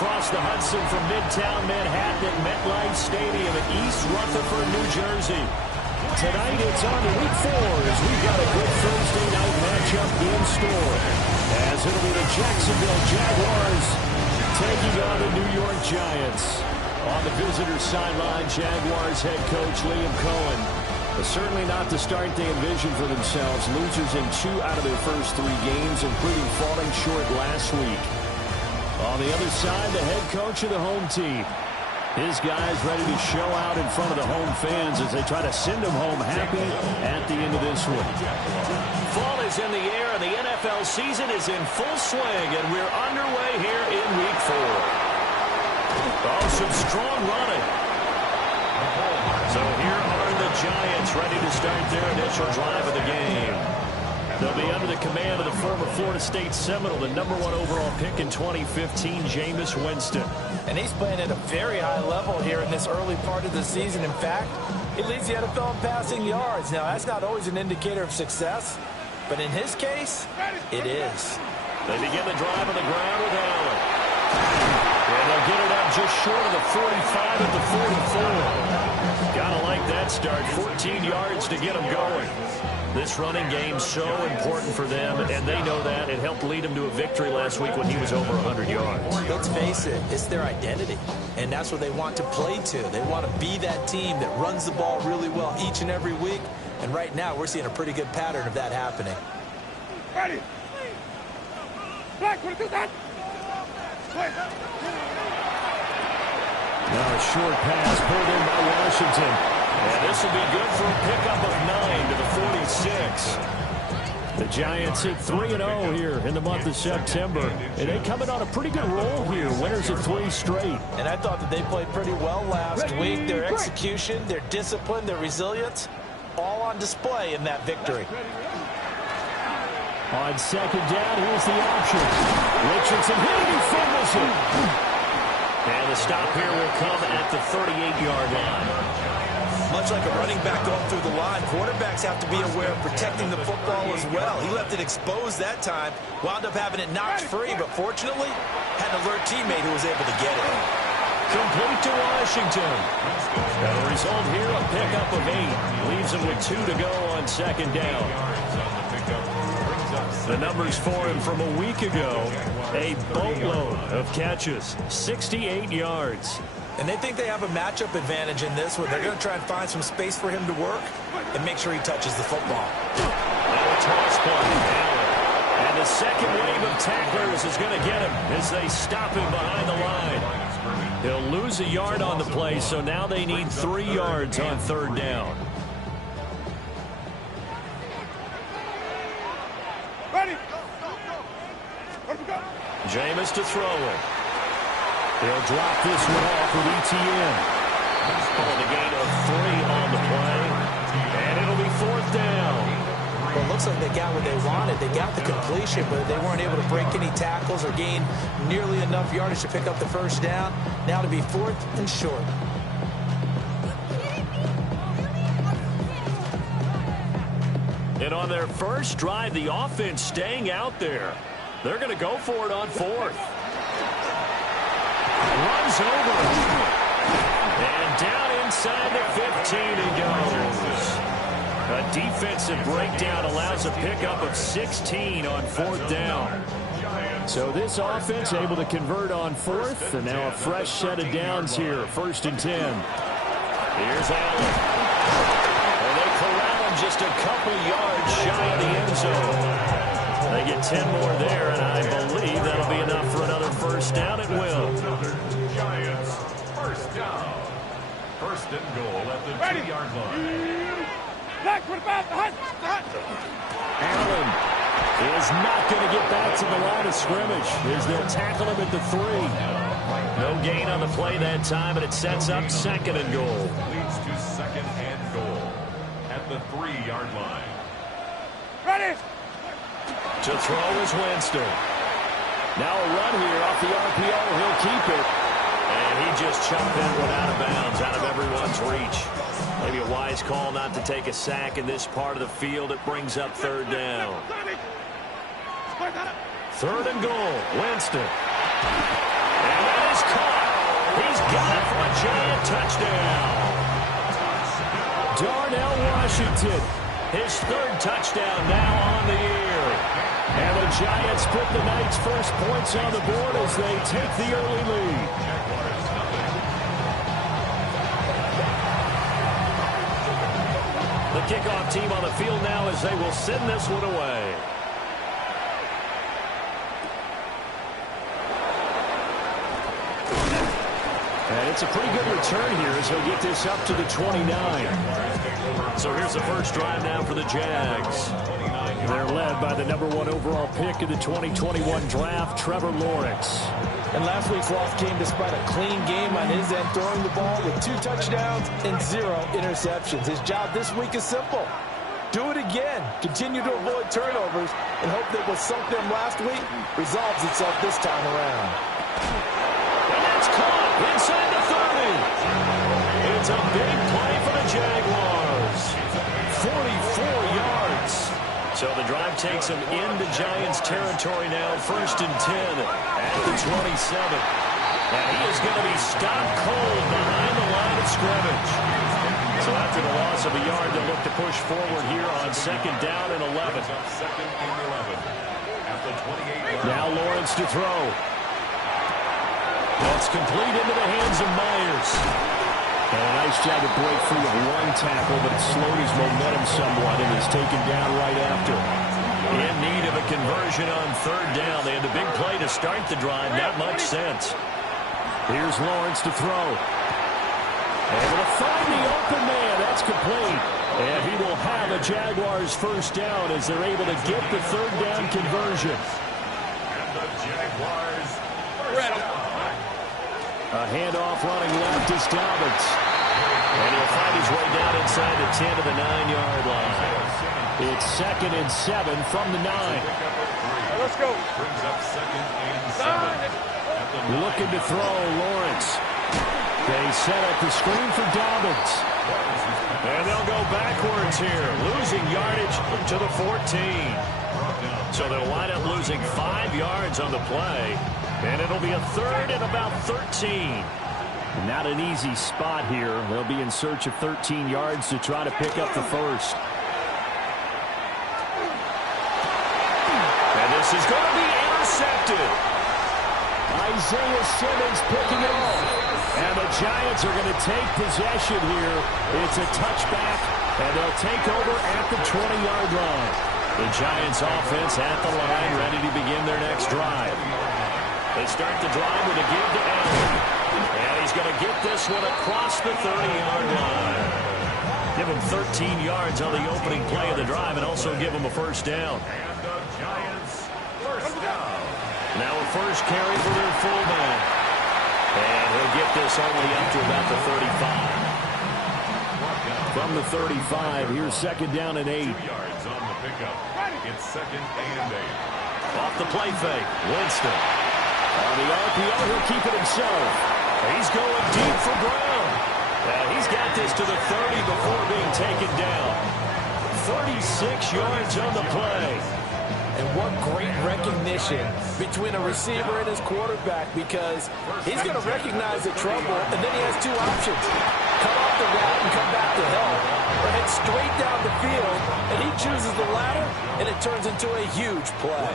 across the Hudson from Midtown Manhattan at MetLife Stadium in East Rutherford, New Jersey. Tonight it's on to Week 4 as we've got a good Thursday night matchup in store. As it'll be the Jacksonville Jaguars taking on the New York Giants. On the visitor's sideline, Jaguars head coach Liam Cohen. But certainly not the start they envisioned for themselves. Losers in 2 out of their first 3 games, including falling short last week. On the other side, the head coach of the home team. His guys ready to show out in front of the home fans as they try to send them home happy at the end of this one. Fall is in the air, and the NFL season is in full swing, and we're underway here in Week 4. Oh, some strong running. So here are the Giants ready to start their initial drive of the game. They'll be under the command of the former Florida State Seminole, the #1 overall pick in 2015, Jameis Winston. And he's playing at a very high level here in this early part of the season. In fact, he leads the NFL in passing yards. Now, that's not always an indicator of success, but in his case, it is. They begin the drive on the ground with Allen. And they'll get it up just short of the 45 at the 44. Gotta like that start. 14 yards to get them going. This running game so important for them, and they know that. It helped lead them to a victory last week when he was over 100 yards. Let's face it, it's their identity, and that's what they want to play to. They want to be that team that runs the ball really well each and every week, and right now we're seeing a pretty good pattern of that happening. Ready. Black, want to do that? Now a short pass pulled in by Washington. And this will be good for a pickup of 9 to the 46. The Giants hit 3-0 here in the month of September. And they come in on a pretty good roll here. Winners of 3 straight. And I thought that they played pretty well last week. Their execution, their discipline, their resilience, all on display in that victory. On second down, here's the option. Richardson hit it, he fumbles it. And the stop here will come at the 38-yard line. Much like a running back going through the line, quarterbacks have to be aware of protecting the football as well. He left it exposed that time, wound up having it knocked free, but fortunately, had an alert teammate who was able to get it. Complete to Washington. And the result here, a pickup of 8. Leaves him with 2 to go on second down. The numbers for him from a week ago, a boatload of catches, 68 yards. And they think they have a matchup advantage in this one. They're going to try and find some space for him to work and make sure he touches the football. And a toss play. And the second wave of tacklers is going to get him as they stop him behind the line. He'll lose a yard on the play, so now they need 3 yards on third down. Ready. Jameis to throw it. They'll drop this one off with ETN. On the gain of 3 on the play. And it'll be 4th down. Well, it looks like they got what they wanted. They got the completion, but they weren't able to break any tackles or gain nearly enough yardage to pick up the first down. Now to be 4th and short. And on their first drive, the offense staying out there. They're going to go for it on 4th. Runs over it. And down inside the 15 he goes. A defensive breakdown allows a pickup of 16 on 4th down. So this offense able to convert on 4th, and now a fresh set of downs here, 1st and 10. Here's Allen. And they corral him just a couple yards shy of the end zone. They get 10 more there, and I believe that'll be enough for another first down. It will. Giants, first down. 1st and goal at the 2-yard line. Black, what about the hunt? Allen is not going to get back to the line of scrimmage as they'll tackle him at the 3. No gain on the play that time, and it sets up 2nd and goal. Leads to 2nd and goal at the 3-yard line. Ready. To throw is Winston. Now a run here off the RPO. He'll keep it. And he just chucked that one out of bounds, out of everyone's reach. Maybe a wise call not to take a sack in this part of the field. It brings up 3rd down. 3rd and goal. Winston. And that is caught. He's got it for a Giant touchdown. Darnell Washington, his third touchdown now on the year. And the Giants put the night's first points on the board as they take the early lead. The kickoff team on the field now as they will send this one away. And it's a pretty good return here as he'll get this up to the 29. So here's the first drive now for the Jags. They're led by the #1 overall pick in the 2021 draft, Trevor Lawrence. And last week's loss came despite a clean game on his end, throwing the ball with 2 touchdowns and 0 interceptions. His job this week is simple. Do it again. Continue to avoid turnovers and hope that what sunk them last week resolves itself this time around. And that's caught inside the 30. It's a big play for the Jaguars. 44 yards. So the drive takes him into Giants territory now, 1st and 10 at the 27. And he is going to be stopped cold behind the line of scrimmage. So after the loss of a yard, they'll look to push forward here on 2nd down and 11. Now Lawrence to throw. That's complete into the hands of Myers. And a nice job to break free of one tackle, but it slowed his momentum somewhat and is taken down right after. In need of a conversion on 3rd down. They had the big play to start the drive. Not much sense. Here's Lawrence to throw. Able to find the open man. That's complete. And he will have a Jaguars first down as they're able to get the 3rd down conversion. And the Jaguars first down. A handoff running left is Dobbins. And he'll find his way down inside the 10 to the 9-yard line. It's 2nd and 7 from the 9. Let's go. Brings up 2nd and 7. Looking to throw, Lawrence. They set up the screen for Dobbins. And they'll go backwards here, losing yardage to the 14. So they'll wind up losing 5 yards on the play. And it'll be a 3rd and about 13. Not an easy spot here. They'll be in search of 13 yards to try to pick up the first. And this is going to be intercepted. Isaiah Simmons picking it off. And the Giants are going to take possession here. It's a touchback, and they'll take over at the 20-yard line. The Giants offense at the line, ready to begin their next drive. They start the drive with a give to Allen. And he's going to get this one across the 30-yard line. Give him 13 yards on the opening play of the drive and also give him a first down. And the Giants first down. Now a first carry for their fullback. And he'll get this only up to about the 35. From the 35, here's 2nd down and 8. 2 yards on the pickup. It's 2nd and 8. Off the play fake, Winston. On the RPO, he'll keep it himself. He's going deep for Brown. He's got this to the 30 before being taken down. 36 yards on the play. And what great recognition between a receiver and his quarterback, because he's going to recognize the trouble, and then he has 2 options. Cut off the route and come back to help, or head straight down the field, and he chooses the latter, and it turns into a huge play.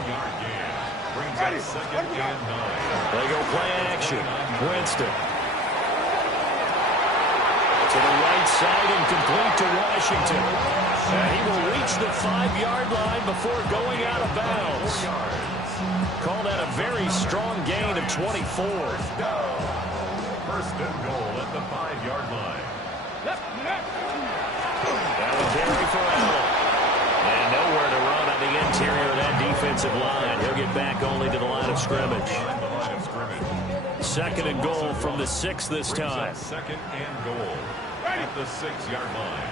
Brings up 2nd and 9. They go play action. Winston. To the right side and complete to Washington. And he will reach the 5-yard line before going out of bounds. Call that a very strong gain of 24. First and goal at the 5-yard line. That was Terry for Allen. And nowhere to run on the interior of that defensive line. He'll get back only to the line of scrimmage. 2nd and goal from the 6 this time. 2nd and goal at the 6-yard line.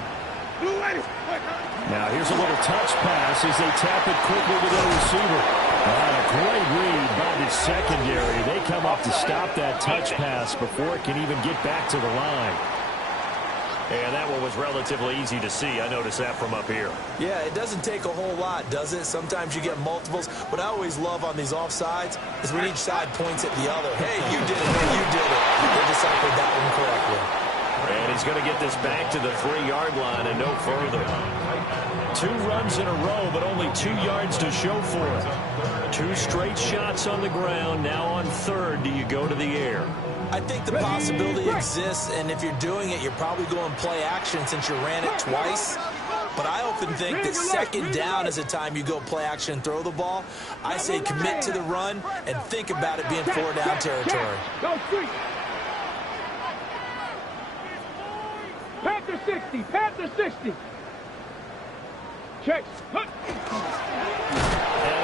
Now here's a little touch pass as they tap it quickly to their receiver. And a great read by the secondary. They come up to stop that touch pass before it can even get back to the line. And that one was relatively easy to see. I noticed that from up here. Yeah, it doesn't take a whole lot, does it? Sometimes you get multiples. What I always love on these offsides is when each side points at the other. Hey, you did it. Hey, you did it. They deciphered that one correctly. And he's going to get this back to the 3-yard line and no further. 2 runs in a row, but only 2 yards to show for it. 2 straight shots on the ground. Now on 3rd, do you go to the air? I think the possibility exists, and if you're doing it, you're probably going play action since you ran it twice. But I often think that 2nd down is the time you go play action and throw the ball. I say commit to the run and think about it being 4-down territory. Panther 60, Panther 60. Check. And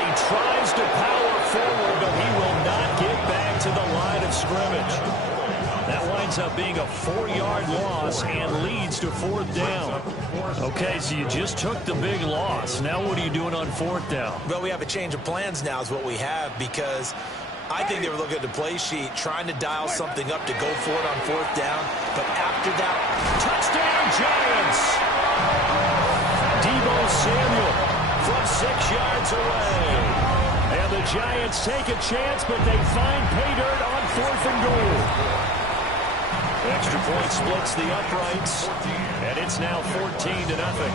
he tries to power forward, but he will not get back to the line of scrimmage. That winds up being a 4-yard loss and leads to 4th down. Okay, so you just took the big loss. Now what are you doing on 4th down? Well, we have a change of plans now is what we have, because I think they were looking at the play sheet, trying to dial something up to go for it on 4th down. But after that, touchdown Giants! Deebo Samuel from 6 yards away. And the Giants take a chance, but they find pay dirt on 4th and goal. Extra point splits the uprights, and it's now 14-0.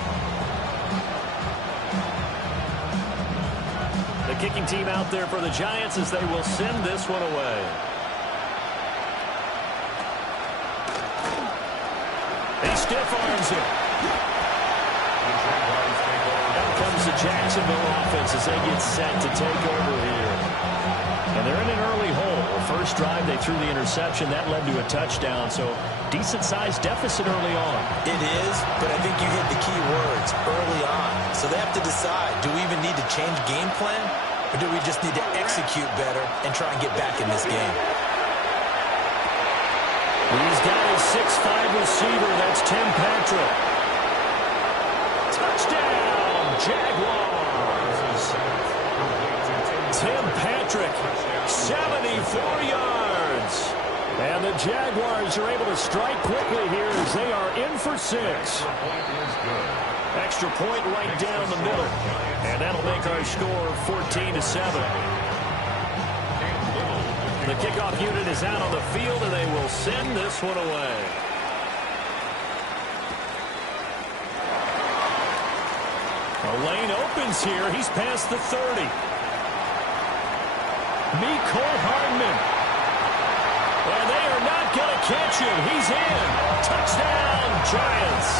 The kicking team out there for the Giants as they will send this one away. He stiff arms it. Out comes the Jacksonville offense as they get set to take over here. And they're in an early hole. First drive, they threw the interception. That led to a touchdown, so decent-sized deficit early on. It is, but I think you hit the key words early on. So they have to decide, do we even need to change game plan, or do we just need to execute better and try and get back in this game? He's got a 6'5" receiver. That's Tim Patrick. Touchdown, Jaguars. Tim Patrick, 74 yards. And the Jaguars are able to strike quickly here as they are in for 6. Extra point right down the middle. And that'll make our score 14-7. The kickoff unit is out on the field, and they will send this one away. A lane opens here. He's past the 30. Mecole Hardman. And they are not going to catch him. He's in. Touchdown, Giants.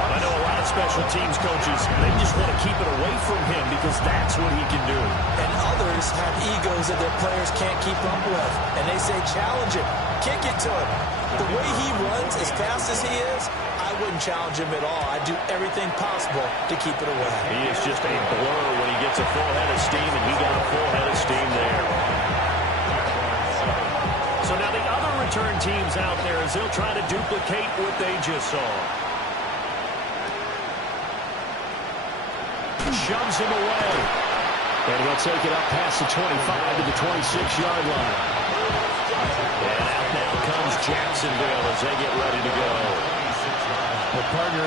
I know a lot of special teams coaches, they just want to keep it away from him because that's what he can do. And others have egos that their players can't keep up with. And they say, challenge him. Kick it to him. The way he runs as fast as he is, I wouldn't challenge him at all. I'd do everything possible to keep it away. He is just a blur when he gets a full head of steam, and he got a full head of steam there. So now the other return teams out there as they'll try to duplicate what they just saw. Shoves him away. And he'll take it up past the 25 to the 26-yard line. And out now comes Jacksonville as they get ready to go. Well, partner,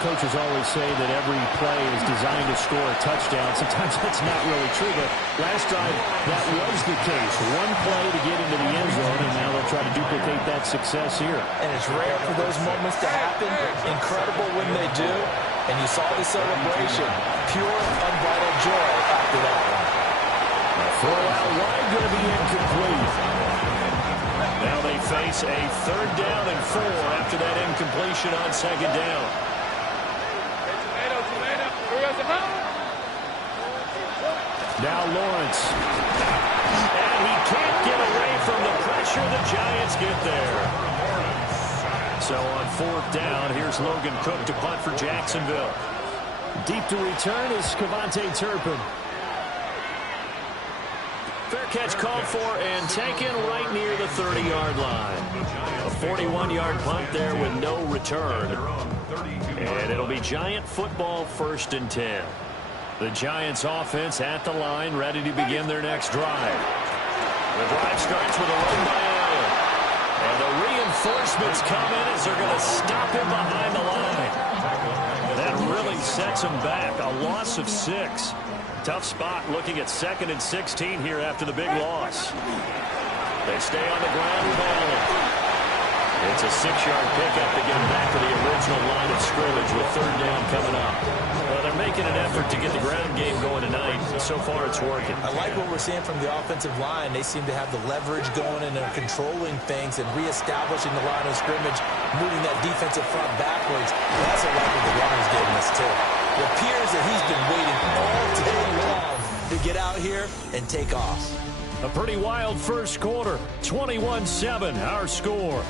coaches always say that every play is designed to score a touchdown. Sometimes that's not really true, but last drive, that was the case. One play to get into the end zone, and now they'll try to duplicate that success here. And it's rare for those moments to happen. Incredible when they do. And you saw the celebration. Pure, unbridled joy after that one. Throw out wide, going to be incomplete. Now they face a 3rd down and 4 after that incompletion on 2nd down. Now Lawrence. And he can't get away from the pressure. The Giants get there. So on 4th down, here's Logan Cook to punt for Jacksonville. Deep to return is Cavante Turpin. Fair catch called for and taken right near the 30-yard line. A 41-yard punt there with no return. And it'll be Giant football 1st and 10. The Giants offense at the line, ready to begin their next drive. The drive starts with a run by Allen. And a Reinforcements come in as they're going to stop him behind the line. That really sets him back. A loss of 6. Tough spot looking at 2nd and 16 here after the big loss. They stay on the ground with Allen. It's a 6-yard pickup to get him back to the original line of scrimmage with 3rd down coming up. Well, they're making an effort to get the ground game going tonight. So far, it's working. I like what we're seeing from the offensive line. They seem to have the leverage going, and they're controlling things and reestablishing the line of scrimmage, moving that defensive front backwards. And that's a lot what the runner's giving us, too. It appears that he's been waiting all day long to get out here and take off. A pretty wild first quarter. 21-7, our score.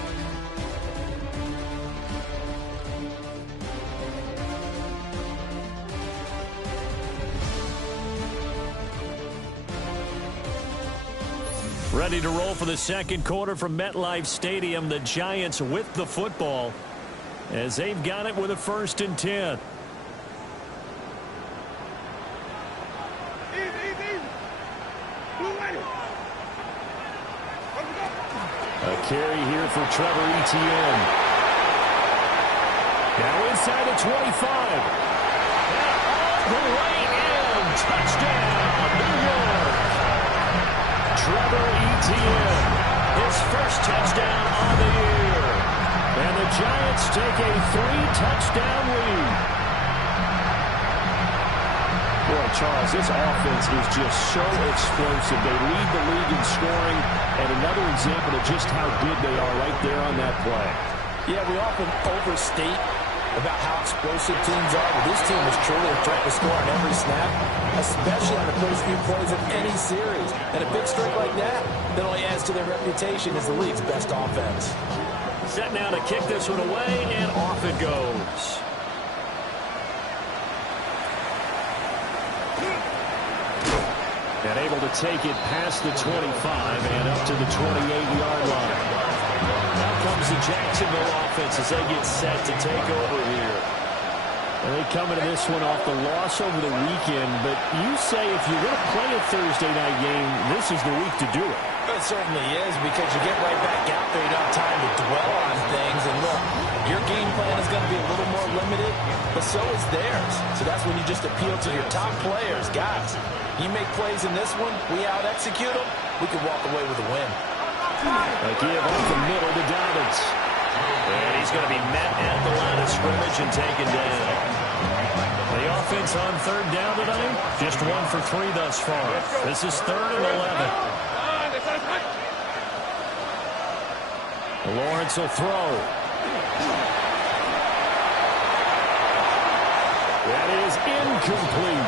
Ready to roll for the second quarter from MetLife Stadium. The Giants with the football as they've got it with a 1st and 10. A carry here for Trevor Etienne. Now inside the 25. And all the way in. Touchdown, New York. Trevor Etienne, his first touchdown on the year. And the Giants take a 3-touchdown lead. Boy, Charles, this offense is just so explosive. They lead the league in scoring, and another example of just how good they are right there on that play. Yeah, we often overstate about how explosive teams are, but this team is truly a threat to score on every snap, especially on the first few plays of any series. And a big streak like that only adds to their reputation as the league's best offense. Set now to kick this one away, and off it goes. And able to take it past the 25 and up to the 28-yard line. Now comes the Jacksonville offense as they get set to take over here. And they come into this one off the loss over the weekend, but you say if you're going to play a Thursday night game, this is the week to do it. It certainly is, because you get right back out there. You don't have time to dwell on things. And look, your game plan is going to be a little more limited, but so is theirs. So that's when you just appeal to your top players. Guys, you make plays in this one, we out-execute them, we can walk away with a win. A give off the middle to Dobbins. And he's going to be met at the line of scrimmage and taken down. The offense on 3rd down tonight, just 1 for 3 thus far. This is 3rd and 11. Lawrence will throw. That is incomplete.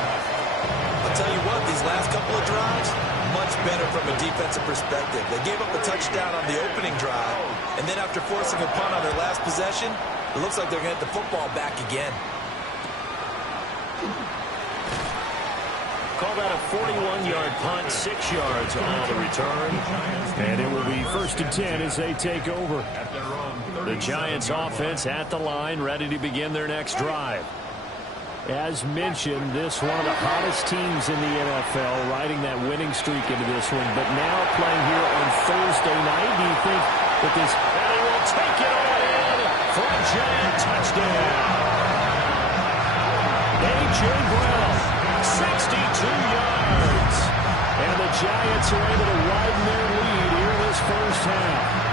I'll tell you what, these last couple of drives, much better from a defensive perspective. They gave up a touchdown on the opening drive, and then after forcing a punt on their last possession, it looks like they're going to get the football back again. Call that a 41-yard punt, 6 yards on the return. And it will be 1st and 10 as they take over. The Giants offense at the line, ready to begin their next drive. As mentioned, this one of the hottest teams in the NFL, riding that winning streak into this one. But now playing here on Thursday night, do you think that this... And he will take it all in for a Giant touchdown. A.J. Brown, 62 yards. And the Giants are able to widen their lead here in this first half.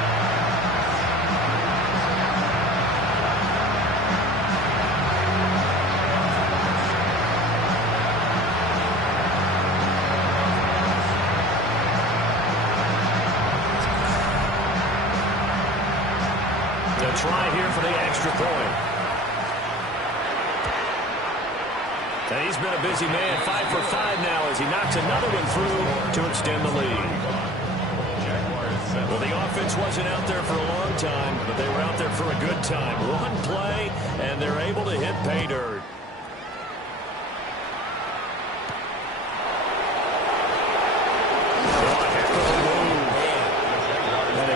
Try here for the extra point. And he's been a busy man, 5 for 5 now as he knocks another one through to extend the lead. Well, the offense wasn't out there for a long time, but they were out there for a good time. One play, and they're able to hit pay dirt.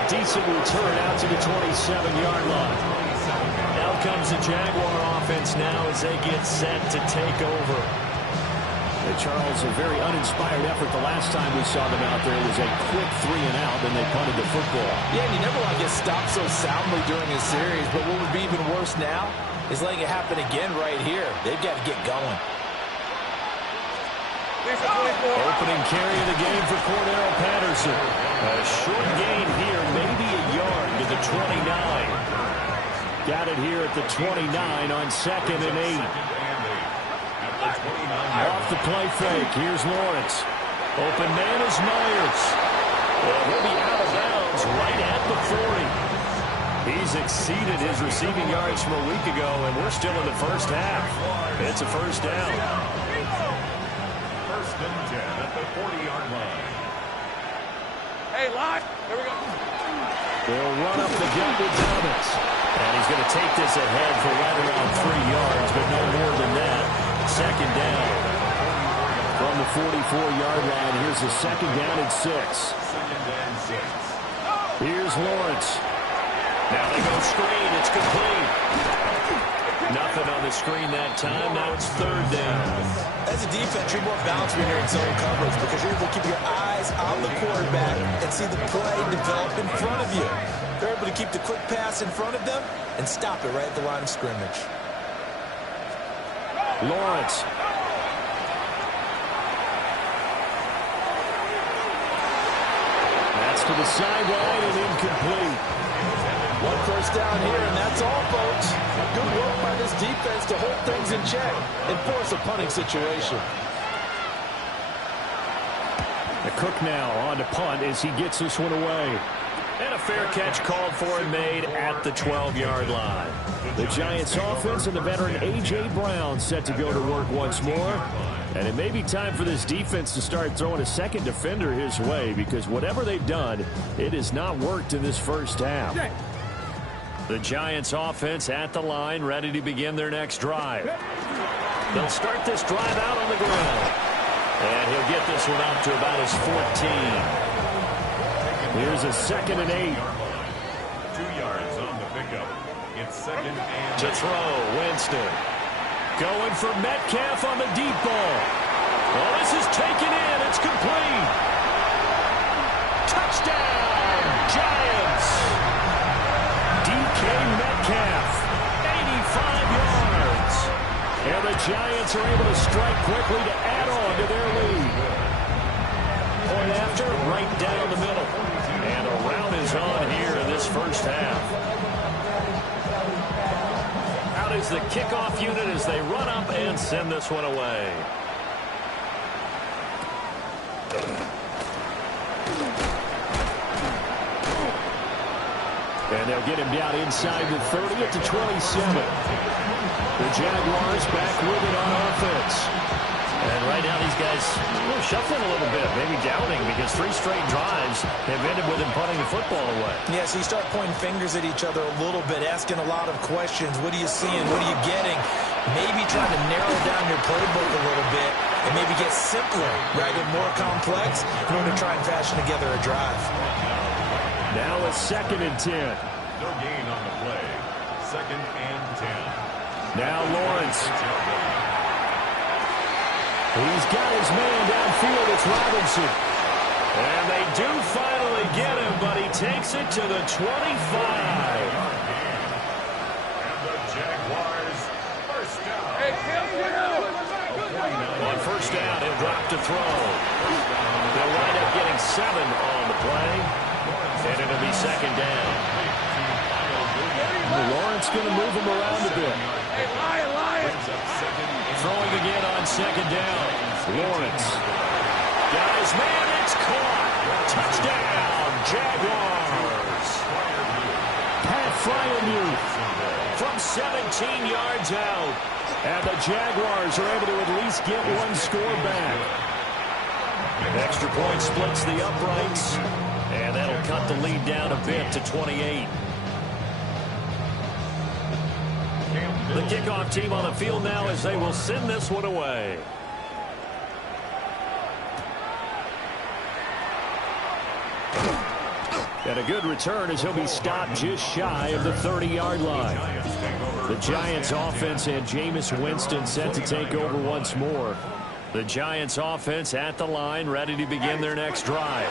Decent return out to the 27-yard line. Out comes the Jaguar offense now as they get set to take over. Charles, a very uninspired effort. The last time we saw them out there was a quick 3-and-out, and they punted the football. Yeah, and you never want to get stopped so soundly during a series, but what would be even worse now is letting it happen again right here. They've got to get going. Opening carry of the game for Cordero Patterson. A short gain here, maybe a yard to the 29. Got it here at the 29 on 2nd and 8. Off the play fake. Here's Lawrence. Open man is Myers. And he'll be out of bounds right at the 40. He's exceeded his receiving yards from a week ago, and we're still in the first half. It's a first down. First and 10 at the 40-yard line. Hey, line. Here we go. They'll run up the gut with Thomas. And he's going to take this ahead for right around 3 yards, but no more than that. Second down. From the 44-yard line, here's a second down and 6. Here's Lawrence. Now they go screen. It's complete. Nothing on the screen that time. Now it's third down. As a defense, you're more balanced when you're in zone coverage because you're able to keep your eyes on the quarterback and see the play develop in front of you. They're able to keep the quick pass in front of them and stop it right at the line of scrimmage. Lawrence. That's to the sideline and incomplete. One first down here, and that's all, folks. Good work by this defense to hold things in check and force a punting situation. The Cook now on to punt as he gets this one away. And a fair catch called for and made at the 12-yard line. The Giants offense and the veteran A.J. Brown set to go to work once more. And it may be time for this defense to start throwing a second defender his way, because whatever they've done, it has not worked in this first half. The Giants offense at the line, ready to begin their next drive. They'll start this drive out on the ground. And he'll get this one up to about his 14. Here's a second and 8. 2 yards on the pickup. It's second and to throw, Winston. Going for Metcalf on the deep ball. Oh, this is taken in. It's complete. Touchdown, Giants. DK Metcalf, 85 yards. And the Giants are able to strike quickly to add on to their lead. Point after, right down the middle. And a round is on here in this first half. Out is the kickoff unit as they run up and send this one away. And they'll get him down inside the 30 at the 27. The Jaguars back with it on offense. And right now these guys shuffling a little bit, maybe doubting, because 3 straight drives have ended with him punting the football away. Yeah, so you start pointing fingers at each other a little bit, asking a lot of questions. What are you seeing? What are you getting? Maybe trying to narrow down your playbook a little bit and maybe get simpler rather than more complex in order to try and fashion together a drive. Now a second and 10. no gain on the play. Second and 10. Now Lawrence. He's got his man downfield. It's Robinson. And they do finally get him, but he takes it to the 25. And the Jaguars first down. On first down, he'll drop to throw. They'll wind up getting 7 on the play. And it'll be second down. Lawrence going to move him around a bit. Throwing again on second down. Lawrence. Got his man. It's caught. Touchdown, Jaguars. Pat Fryermuth from 17 yards out. And the Jaguars are able to at least get one score back. Extra point splits the uprights. And that'll cut the lead down a bit to 28. The kickoff team on the field now as they will send this one away. And a good return as he'll be stopped just shy of the 30-yard line. The Giants offense and Jameis Winston set to take over once more. The Giants offense at the line, ready to begin their next drive.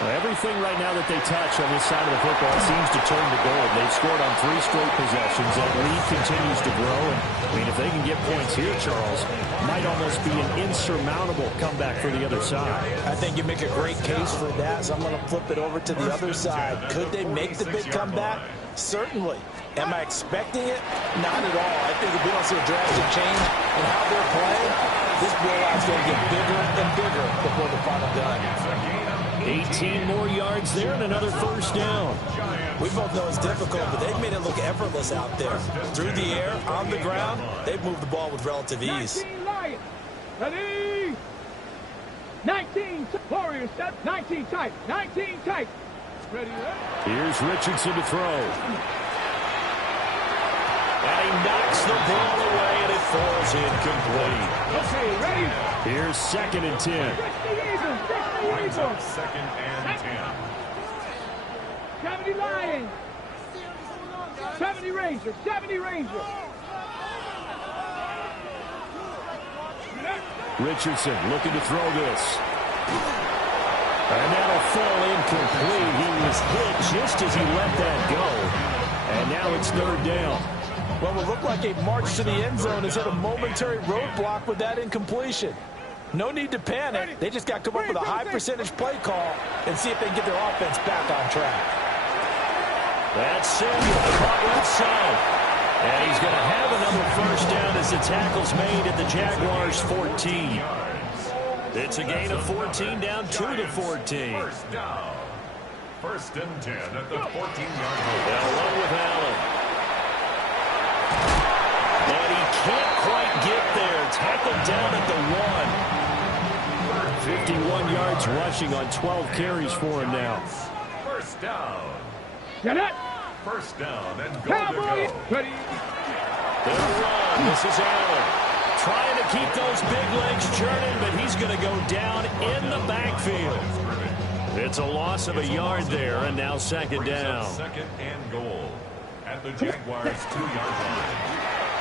Well, everything right now that they touch on this side of the football seems to turn to gold. They've scored on 3 straight possessions. That lead continues to grow. And, I mean, if they can get points here, Charles, might almost be an insurmountable comeback for the other side. I think you make a great case for that, so I'm going to flip it over to the other side. Could they make the big comeback? Certainly. Am I expecting it? Not at all. I think if we don't see a drastic change in how they're playing, this blowout's going to get bigger and bigger before the final gun. 18 more yards there and another first down. We both know it's difficult, but they've made it look effortless out there. Through the air, on the ground, they've moved the ball with relative ease. 19 Lions. Ready? 19 Warriors. 19 tight. 19 tight. Ready? Here's Richardson to throw. And he knocks the ball away, and it falls incomplete. Okay, ready? Here's 2nd and 10. 2nd and 10. 70 Lions. 70 Rangers. 70 Rangers. Richardson looking to throw this. And that'll fall incomplete. He was hit just as he let that go. And now it's 3rd down. Well, it looked like a march to the end zone has hit a momentary roadblock with that incompletion. No need to panic. They just got to come up with a high percentage play call and see if they can get their offense back on track. That's Samuel caught left side. And he's going to have another first down as the tackle's made at the Jaguars' 14. It's a gain of 14, down 2 to 14. First down. 1st and 10 at the 14-yard line. They'll run with Allen. And he can't quite get there. Tackled down at the 1. 51 yards rushing on 12 carries for him now. First down. Get it. First down and goal to Cowboys. go. Ready? They'll run. This is Allen. Trying to keep those big legs churning, but he's going to go down in the backfield. It's a loss of a yard there, and now 2nd down. 2nd and goal at the Jaguars' 2-yard line.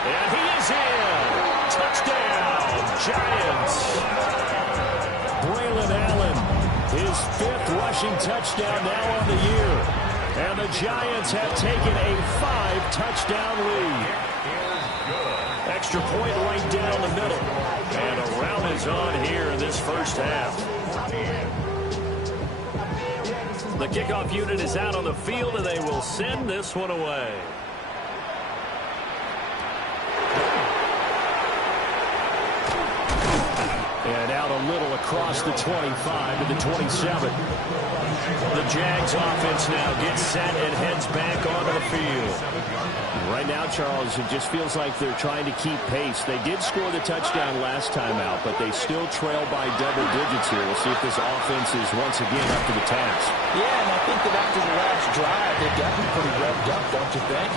And he is in. Touchdown, Giants. Braylon Allen, his 5th rushing touchdown now on the year. And the Giants have taken a 5-touchdown lead. Extra point right down the middle. And a round is on here in this first half. The kickoff unit is out on the field, and they will send this one away. And out a little across the 25 to the 27. The Jags offense now gets set and heads back onto the field. Right now, Charles, it just feels like they're trying to keep pace. They did score the touchdown last time out, but they still trail by double digits here. We'll see if this offense is once again up to the task. Yeah, and I think that after the last drive, they've gotten pretty revved up, don't you think?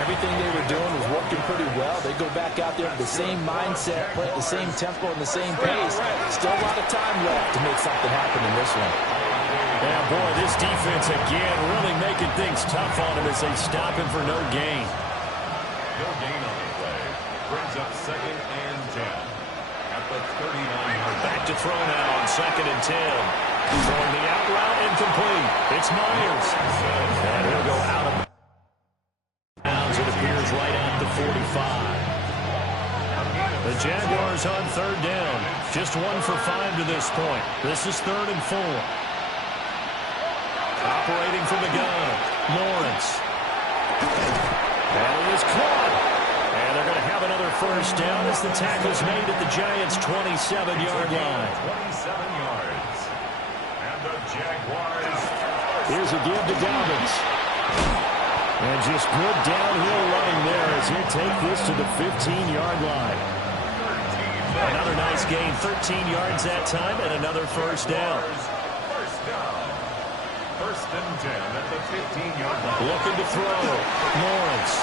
Everything they were doing was working pretty well. They go back out there with the same mindset, play at the same tempo and the same pace. Still a lot of time left to make something happen in this one. Yeah, boy, this defense again really making things tough on him as they stop him for no gain. No gain on the play. Brings up 2nd and 10 at the 39-yard line. Back to throw now on 2nd and 10. Throwing the out route incomplete. It's Myers. And he'll go out of bounds. It appears right at the 45. The Jaguars on 3rd down. Just 1 for 5 to this point. This is 3rd and 4. Operating from the gun, Lawrence. And he is caught. And they're going to have another first down as the tackle's made at the Giants' 27-yard line. 27 yards. And the Jaguars. Here's a give to Dobbins. And just good downhill running there as he'll take this to the 15-yard line. Another nice gain, 13 yards that time, and another first down. First down. 1st and 10 at the 15-yard line. Looking to throw. Lawrence.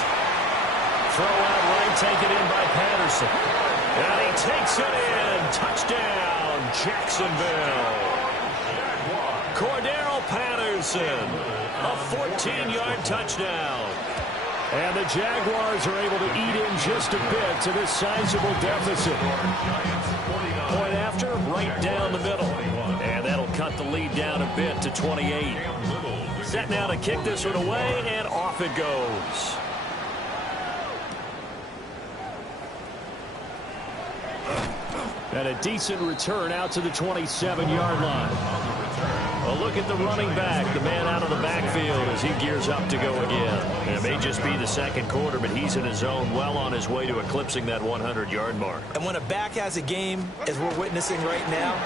Throw out right, taken in by Patterson. And he takes it in. Touchdown, Jacksonville. Cordero Patterson. A 14-yard touchdown. And the Jaguars are able to eat in just a bit to this sizable deficit. Point after, right down the middle. And that'll cut the lead down a bit to 28. Set now to kick this one away, and off it goes. And a decent return out to the 27-yard line. A look at the running back, the man out of the backfield as he gears up to go again. And it may just be the second quarter, but he's in his zone, well on his way to eclipsing that 100-yard mark. And when a back has a game, as we're witnessing right now,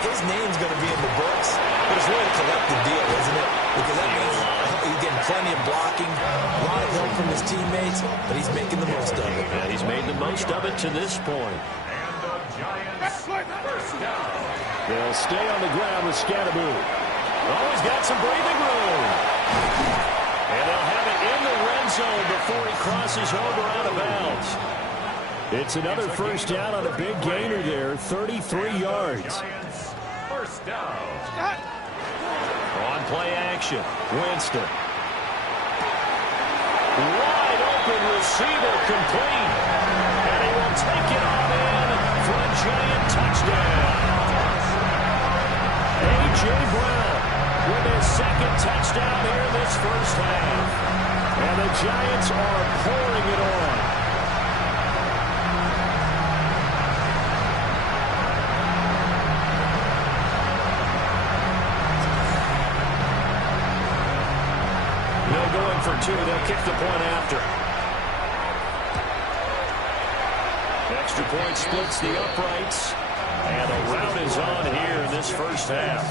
his name's going to be in the books. But it's really a collective deal, isn't it? Because that means he's getting plenty of blocking, a lot of help from his teammates, but he's making the most of it. Yeah, he's made the most of it to this point. They'll stay on the ground with Scattaboo. Oh, he's got some breathing room. And they'll have it in the red zone before he crosses over out of bounds. It's another first down on a big gainer there, 33 yards. First down. On play action, Winston. Wide open receiver complete. And he will take it on in for a Giant touchdown. A.J. Brown with his second touchdown here in this first half. And the Giants are pouring it on. They'll go in for two. They'll kick the point after. Extra point splits the uprights. And the rout is on here in this first half.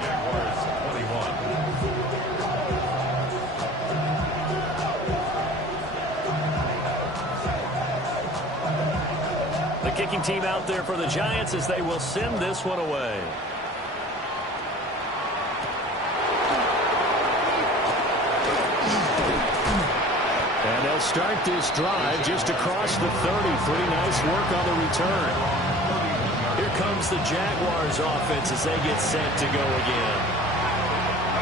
Jaguars 21. The kicking team out there for the Giants as they will send this one away. And they'll start this drive just across the 30. Pretty nice work on the return. Here comes the Jaguars offense as they get set to go again.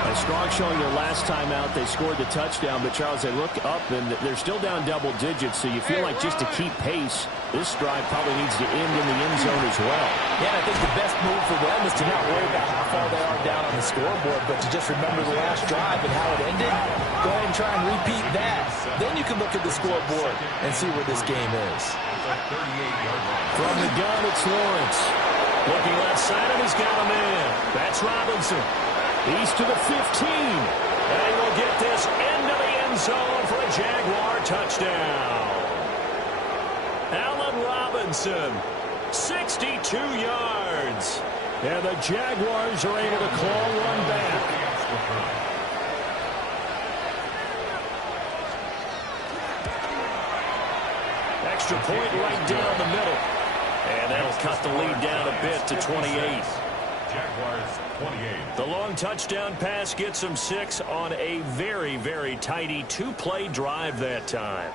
A strong showing their last time out. They scored the touchdown, but Charles, they look up and they're still down double digits, so you feel like just to keep pace, this drive probably needs to end in the end zone as well. Yeah, I think the best move for them is to not worry about how far they are down on the scoreboard, but to just remember the last drive and how it ended. Go ahead and try and repeat that. Then you can look at the scoreboard and see where this game is. From the gun, it's Lawrence. Looking left side, and he's got him in. That's Robinson. He's to the 15. And he will get this into the end zone for a Jaguar touchdown. Allen Robinson, 62 yards. And the Jaguars are able to claw one back. Extra point right down the middle. And that'll cut the lead down a bit to 28. Jaguars 28. The long touchdown pass gets them 6 on a very, very tidy two-play drive that time.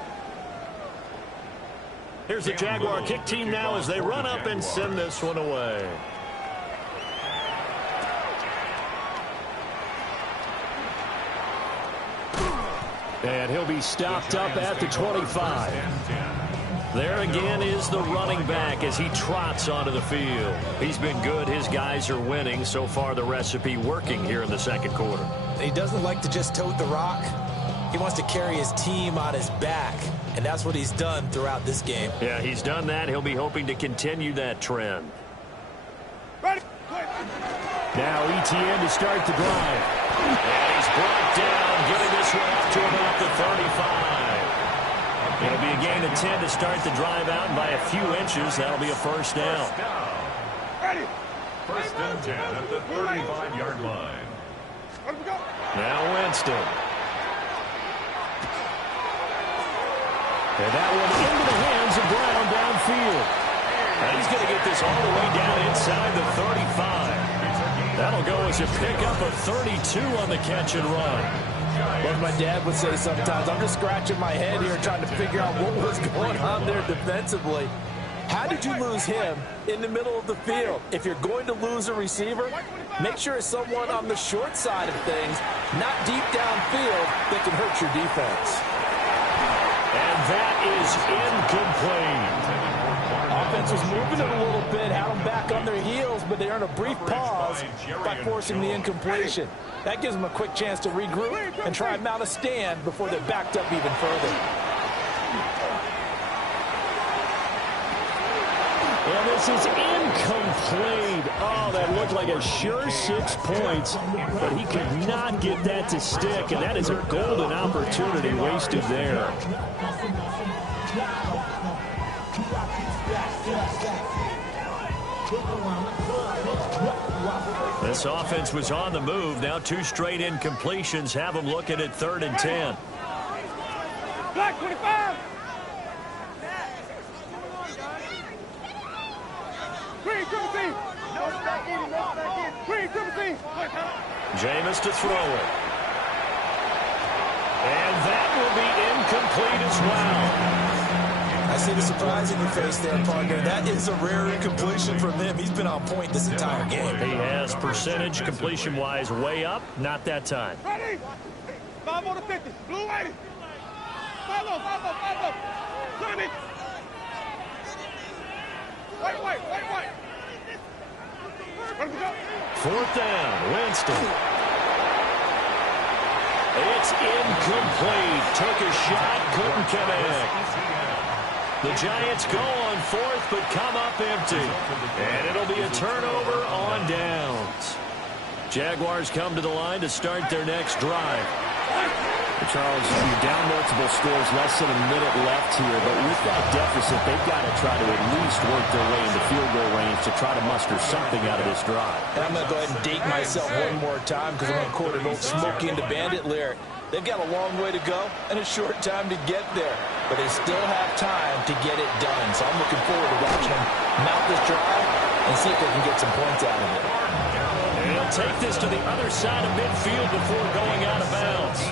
Here's the Jaguar kick team now as they run up and send this one away. And he'll be stopped up at the 25. There again is the running back as he trots onto the field. He's been good. His guys are winning. So far, the recipe working here in the second quarter. He doesn't like to just tote the rock. He wants to carry his team on his back, and that's what he's done throughout this game. Yeah, he's done that. He'll be hoping to continue that trend. Now ETN to start the drive. And he's brought down, getting this one up to about the 35. It'll be a gain of 10 to start the drive out, and by a few inches, that'll be a first down. First and 10 at the 35-yard line. Now Winston. And that one into the hands of Brown downfield. And he's going to get this all the way down inside the 35. That'll go as a pickup of 32 on the catch and run. Like my dad would say sometimes, I'm just scratching my head here trying to figure out what was going on there defensively. How did you lose him in the middle of the field? If you're going to lose a receiver, make sure it's someone on the short side of things, not deep downfield, that can hurt your defense. that is incomplete. Offense was moving it a little bit, had them back on their heels, but they earned a brief pause by forcing the incompletion. That gives them a quick chance to regroup and try and mount a stand before they're backed up even further. And this is incomplete. Oh, that looked like a sure 6 points, but he could not get that to stick, and that is a golden opportunity wasted there. This offense was on the move. Now 2 straight incompletions have them looking at 3rd and 10. Black 25. Green 17. Green 17. Jameis to throw it. And that will be incomplete as well. I see the surprise in your face there, partner. That is a rare incompletion from him. He's been on point this entire game. He has percentage completion-wise way up. Not that time. Ready? 5 on the 50. Blue 80. 5 up, 5 up, 5 up. Johnny. White. Ready to go. 4th down, Winston. It's incomplete. Took a shot, couldn't connect. The Giants go on 4th, but come up empty. And it'll be a turnover on downs. Jaguars come to the line to start their next drive. Charles, you're down multiple scores, less than a minute left here, but with that deficit, they've got to try to at least work their way into field goal range to try to muster something out of this drive. And I'm going to go ahead and date myself one more time because I'm going to quote an old Smokey and the Bandit lyric. They've got a long way to go and a short time to get there, but they still have time to get it done. So I'm looking forward to watching them mount this drive and see if they can get some points out of it. And he'll take this to the other side of midfield before going out of bounds.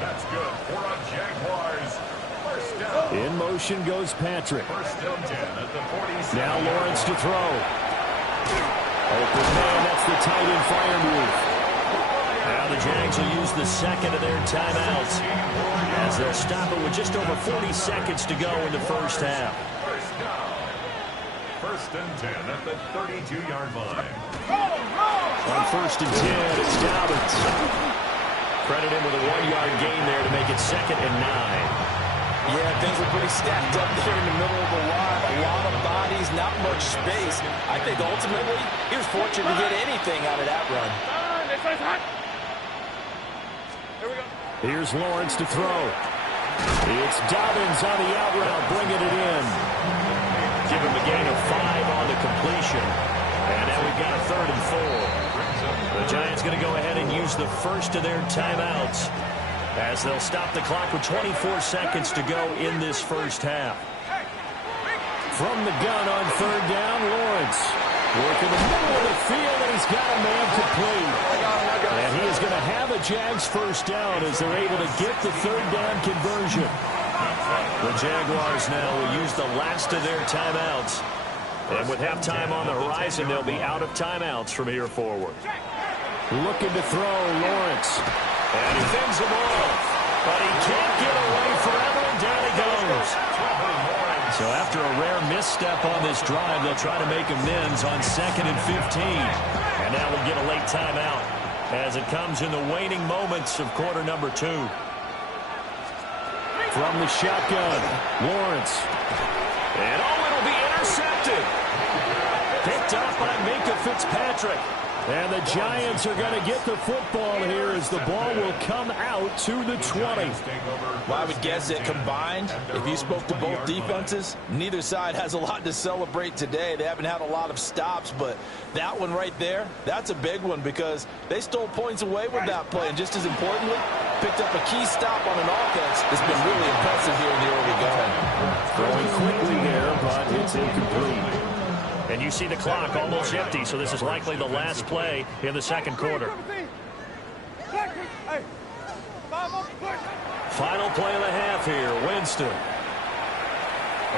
That's good for a Jaguars. First down. In motion goes Patrick. First and 10 at the 47. Now Lawrence to throw. Open man, that's the tight end fire move. Now the Jags will use the second of their timeouts as they'll stop it with just over 40 seconds to go in the first half. First down. First and 10 at the 32-yard line. On 1st and 10, it's Dobbins. Credit him with a 1-yard gain there to make it 2nd and 9. Yeah, things were pretty stacked up there in the middle of the line. A lot of bodies, not much space. I think ultimately he was fortunate to get anything out of that run. Here's Lawrence to throw. It's Dobbins on the out route, bringing it in. Give him a gain of 5 on the completion. And now we've got a 3rd and 4. The Giants going to go ahead and use the first of their timeouts as they'll stop the clock with 24 seconds to go in this first half. From the gun on 3rd down, Lawrence. Working the middle of the field, and he's got a man complete. And he is going to have a Jags first down as they're able to get the 3rd down conversion. The Jaguars now will use the last of their timeouts. And with halftime on the horizon, they'll be out of timeouts from here forward. Looking to throw, Lawrence. And he fends him off. But he can't get away forever, and down he goes. So after a rare misstep on this drive, they'll try to make amends on 2nd and 15. And now we'll get a late timeout as it comes in the waning moments of quarter number 2. From the shotgun, Lawrence. And it'll be intercepted. Picked up by Minkah Fitzpatrick. And the Giants are going to get the football here as the ball will come out to the 20. Well, I would guess that combined, if you spoke to both defenses, neither side has a lot to celebrate today. They haven't had a lot of stops, but that one right there, that's a big one because they stole points away with that play. And just as importantly, picked up a key stop on an offense that's been really impressive here in the early going. Throwing quickly there, but it's incomplete. And you see the clock almost empty, so this is likely the last play in the second quarter. Final play of the half here, Winston.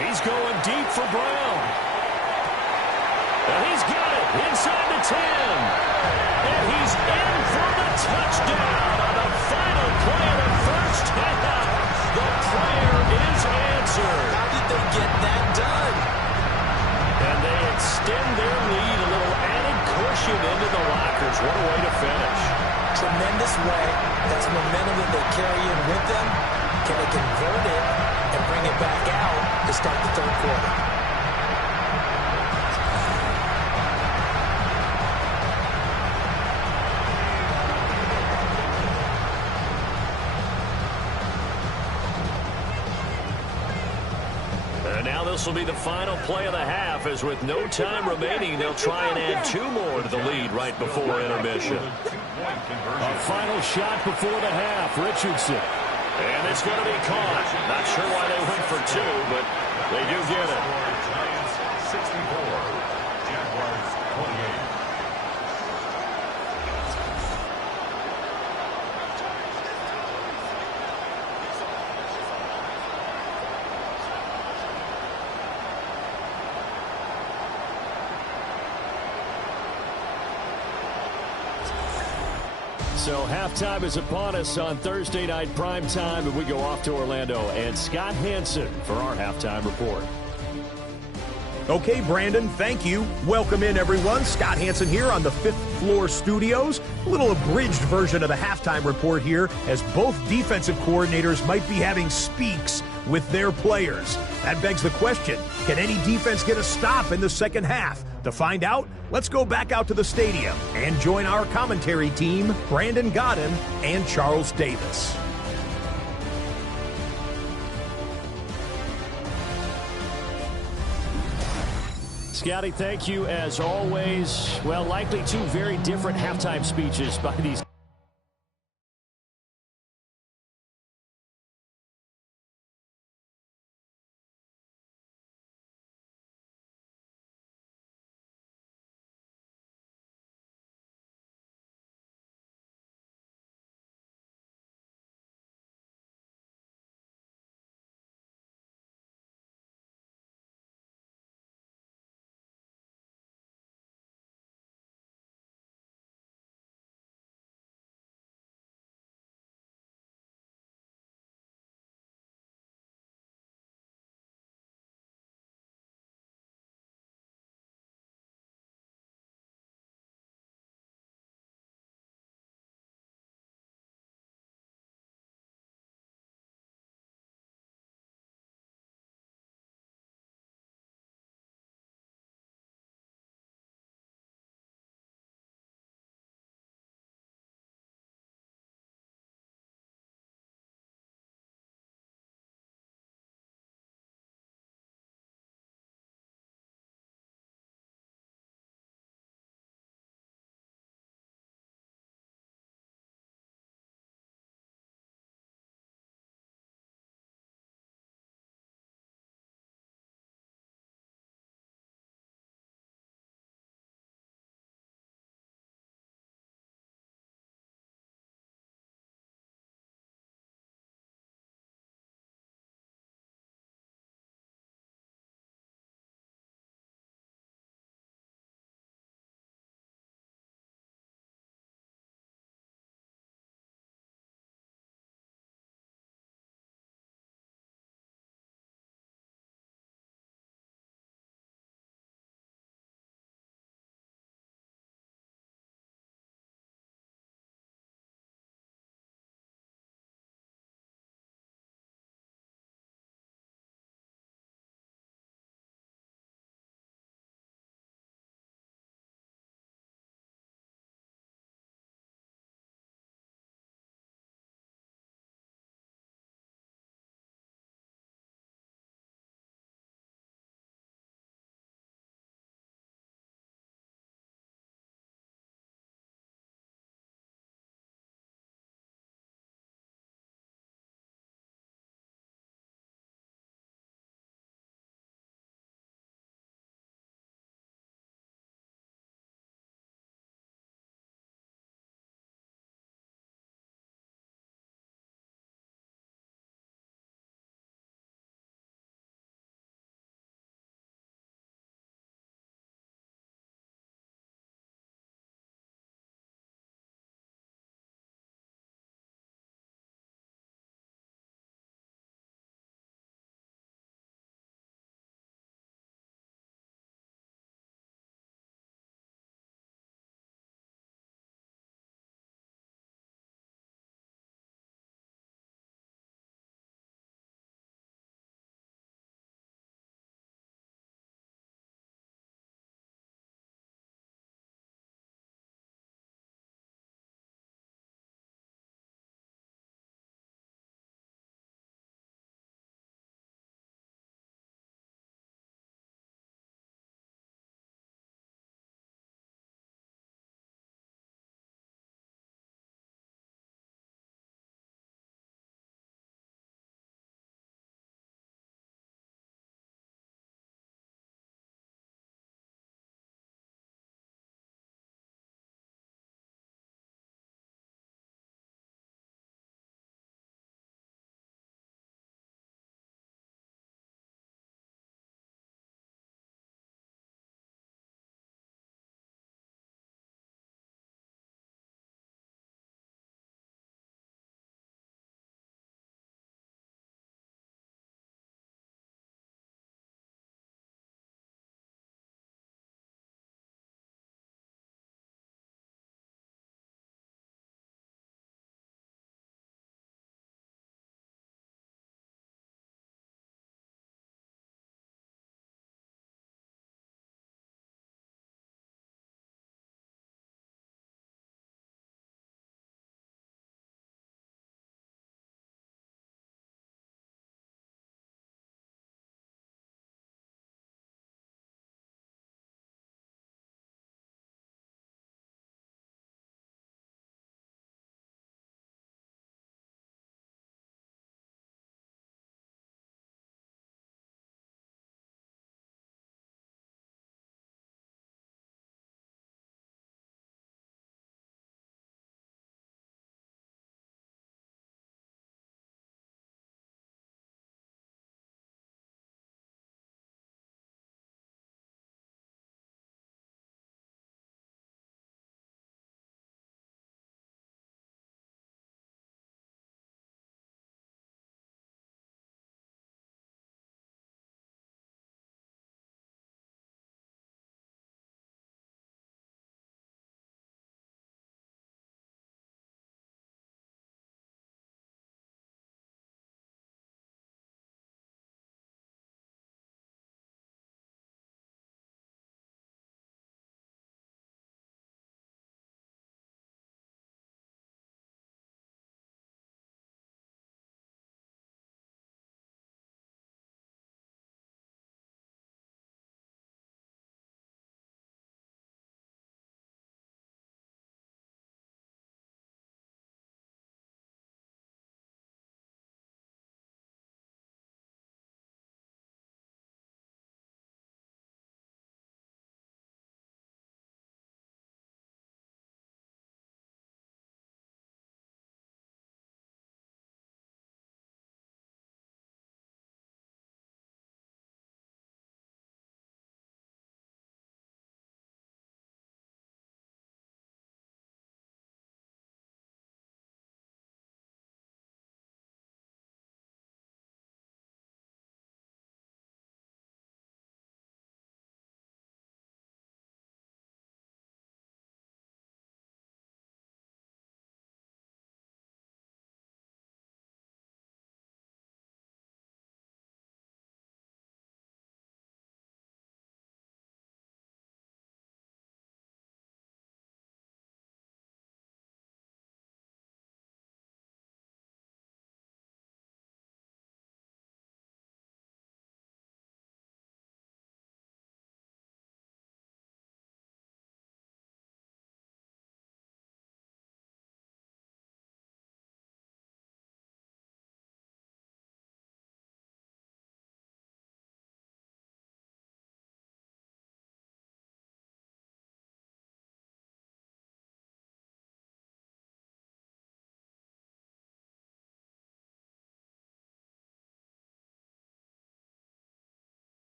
He's going deep for Brown. And he's got it inside the 10. And he's in for the touchdown on the final play of the first half. The answered. How did they get that done? And they extend their lead, a little added cushion into the lockers. What a way to finish. Tremendous way. That's momentum that they carry in with them. Can they convert it and bring it back out to start the third quarter? And now this will be the final play of the half, as with no time remaining, they'll try and add 2 more to the lead right before intermission. A final shot before the half, Richardson. And it's going to be caught. Not sure why they went for 2, but they do get it. Giants 64, Jaguars 28. So halftime is upon us on Thursday night prime time, and we go off to Orlando. And Scott Hansen for our halftime report. Okay, Brandon, thank you. Welcome in, everyone. Scott Hansen here on the 5th floor studios. A little abridged version of the halftime report here, as both defensive coordinators might be having speaks with their players. That begs the question, can any defense get a stop in the second half? To find out, let's go back out to the stadium and join our commentary team, Brandon Godden and Charles Davis. Scotty, thank you as always. Well, likely 2 very different halftime speeches by these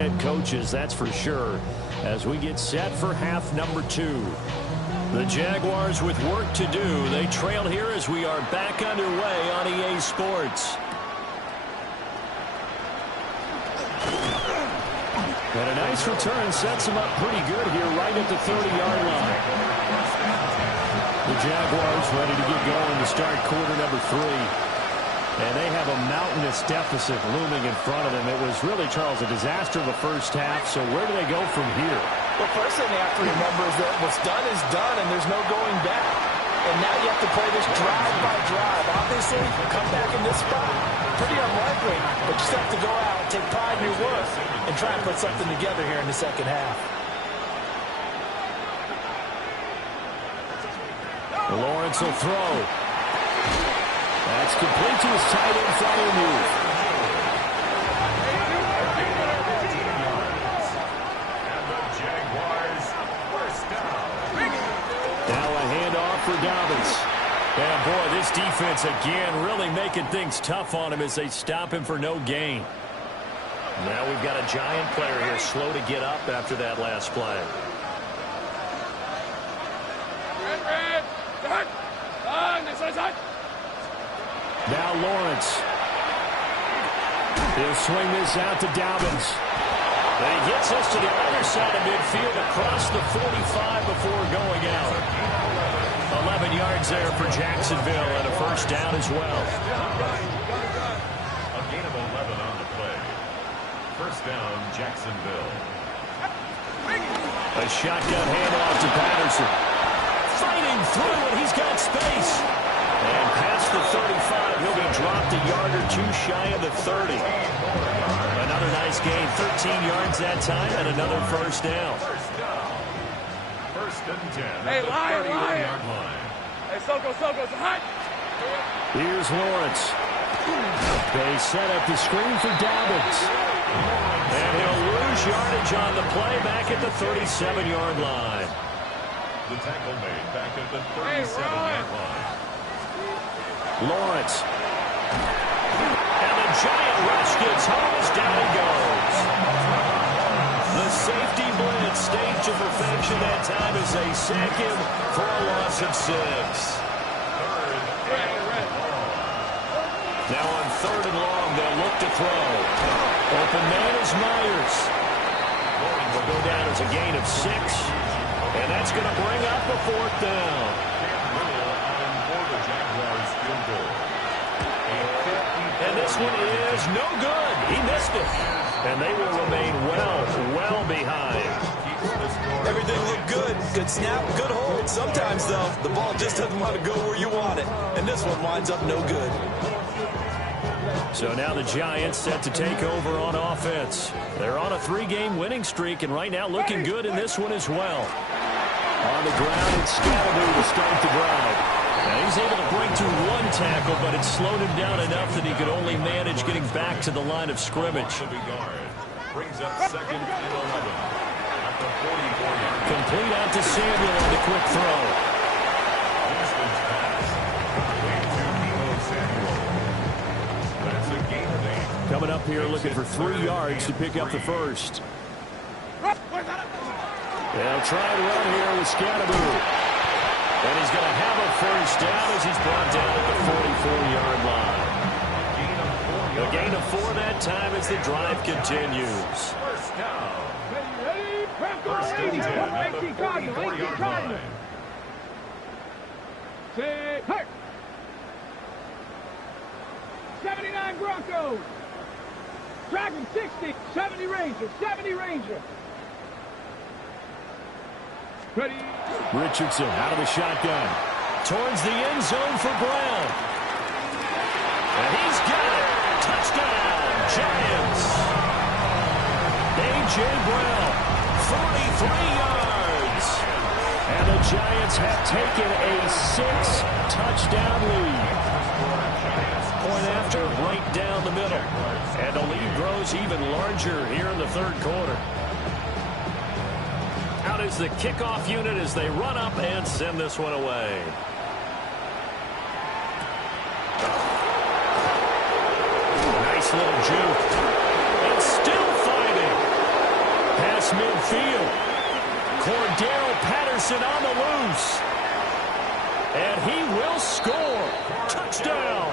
Head coaches, that's for sure, as we get set for half number 2. The Jaguars with work to do. They trail here as we are back underway on EA Sports. And a nice return sets them up pretty good here right at the 30-yard line. The Jaguars ready to get going to start quarter number 3. And they have a mountainous deficit looming in front of them. It was really, Charles, a disaster the first half. So where do they go from here? Well, first thing they have to remember is that what's done is done, and there's no going back. And now you have to play this drive by drive. Obviously, come back in this spot, pretty unlikely. But you just have to go out, take pride in your work, and try and put something together here in the second half. Lawrence will throw. That's complete to his tight end, Freiermuth. Now a handoff for Dobbins. And boy, this defense again really making things tough on him as they stop him for no gain. Now we've got a Giant player here slow to get up after that last play. Now Lawrence. He'll swing this out to Dobbins. And he gets us to the other side of midfield across the 45 before going out. 11 yards there for Jacksonville and a first down as well. A gain of 11 on the play. First down, Jacksonville. A shotgun handoff to Patterson. Fighting through it. He's got space. And past the 35, he'll be dropped a yard or two shy of the 30. Another nice gain, 13 yards that time, and another first down. First and 10. Hey, Lion. Line. Hey, Soko, hot. Here's Lawrence. They set up the screen for Dobbins. And he'll lose yardage on the play back at the 37-yard line. The tackle made back at the 37-yard line. Lawrence. And the Giant rush gets home as down he goes. The safety blitz staged to perfection that time as they sack him for a loss of 6. Now on 3rd and long, they'll look to throw. Open man is Myers. Will go down as a gain of 6. And that's going to bring up a 4th down. And this one is no good. He missed it. And they will remain well behind. Everything looked good. Good snap, good hold. Sometimes, though, the ball just doesn't want to go where you want it. And this one winds up no good. So now the Giants set to take over on offense. They're on a 3-game winning streak, and right now looking good in this one as well. On the ground, it's Scalaboo to start the drive. Now he's able to break through 1 tackle, but it slowed him down enough that he could only manage getting back to the line of scrimmage. Brings up 2nd and 11 at the 44-yard. Complete out to Samuel on the quick throw. That's a gain of 8. Coming up here looking for 3 yards to pick up the first. They'll try and run here with Scalaboo. And he's going to have a first down as he's brought down at the 44-yard line. A gain of 4 that time as the drive continues. First down. Ready, First and 10 at the 44-yard line. Say, hey! 79 Broncos. Dragon 60, 70 Ranger, 70 Ranger. Ready. Richardson out of the shotgun. Towards the end zone for Brown. And he's got it. Touchdown, Giants. A.J. Brown, 43 yards. And the Giants have taken a 6-touchdown lead. Point after, right down the middle. And the lead grows even larger here in the 3rd quarter. Out is the kickoff unit as they run up and send this one away. Nice little juke. And still fighting. across midfield. Cordero Patterson on the loose. And he will score. Touchdown.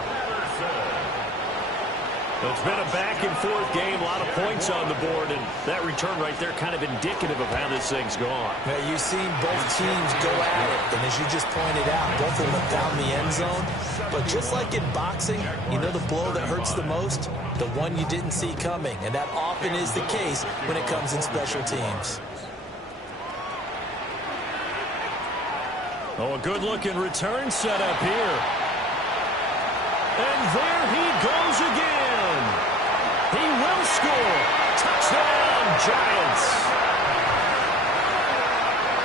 It's been a back-and-forth game, a lot of points on the board, and that return right there kind of indicative of how this thing's gone. Now, you've seen both teams go at it, and as you just pointed out, both of them have found the end zone. But just like in boxing, you know the blow that hurts the most? The one you didn't see coming, and that often is the case when it comes in special teams. Oh, a good-looking return set up here. And there he goes again. He will score. Touchdown, Giants.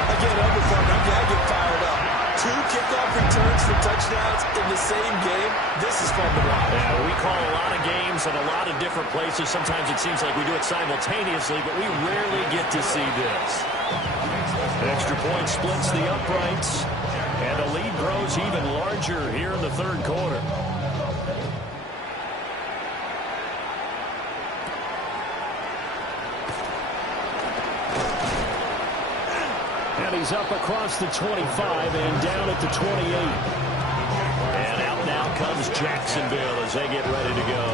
Again, I get fired up. 2 kickoff returns for touchdowns in the same game. This is fun to watch. Yeah, we call a lot of games in a lot of different places. Sometimes it seems like we do it simultaneously, but we rarely get to see this. Extra point splits the uprights, and the lead grows even larger here in the third quarter. And he's up across the 25 and down at the 28. And out now comes Jacksonville as they get ready to go.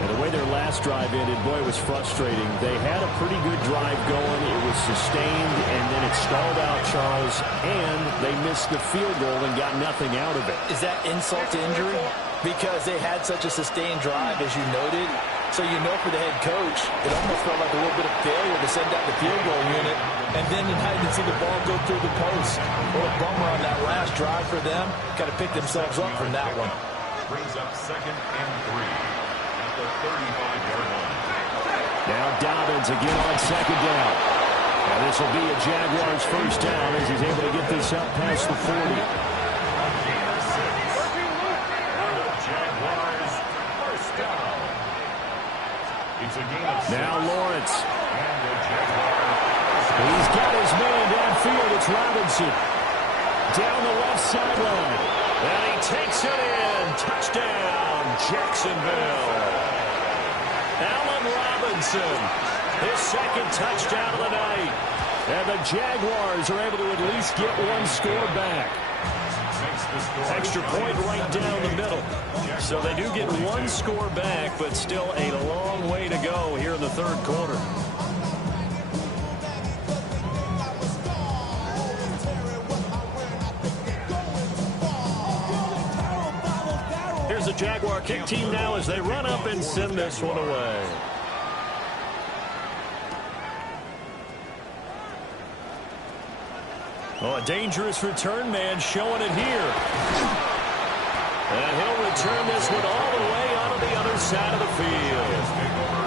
And the way their last drive ended, boy, it was frustrating. They had a pretty good drive going. It was sustained, and then it stalled out, Charles, and they missed the field goal and got nothing out of it. Is that insult to injury? Because they had such a sustained drive, as you noted. So you know for the head coach, it almost felt like a little bit of failure to send out the field goal unit. And then tonight to see the ball go through the post. What a bummer on that last drive for them. Got to pick themselves up from that one. Brings up 2nd and 3 at the 35-yard line. Now Dobbins again on 2nd down. Now this will be a Jaguars first down as he's able to get this up past the 40. Now Lawrence. He's got his man downfield. It's Robinson. Down the left sideline. And he takes it in. Touchdown, Jacksonville. Allen Robinson. His 2nd touchdown of the night. And the Jaguars are able to at least get one score back. Extra point right down the middle. So they do get one score back, but still a long way to go here in the third quarter. Here's the Jaguar kick team now as they run up and send this one away. Oh, a dangerous return man showing it here. And he'll return this one all the way onto the other side of the field.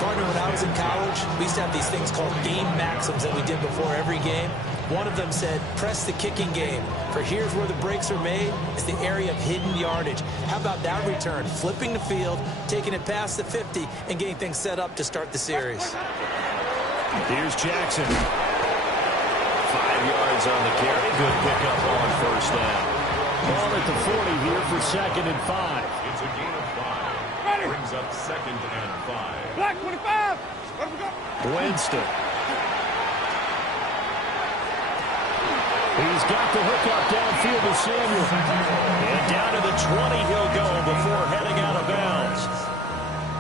Partner, when I was in college, we used to have these things called game maxims that we did before every game. One of them said, press the kicking game. For here's where the breaks are made. It's the area of hidden yardage. How about that return? Flipping the field, taking it past the 50, and getting things set up to start the series. Here's Jackson. 5 yards on the carry. Good pickup on first down. Ball at the 40 here for 2nd and 5. It's a gain of 5. Brings up 2nd and 5. Black 25. Let him go. Winston. He's got the hook up downfield to Samuel. And down to the 20 he'll go before heading out of bounds.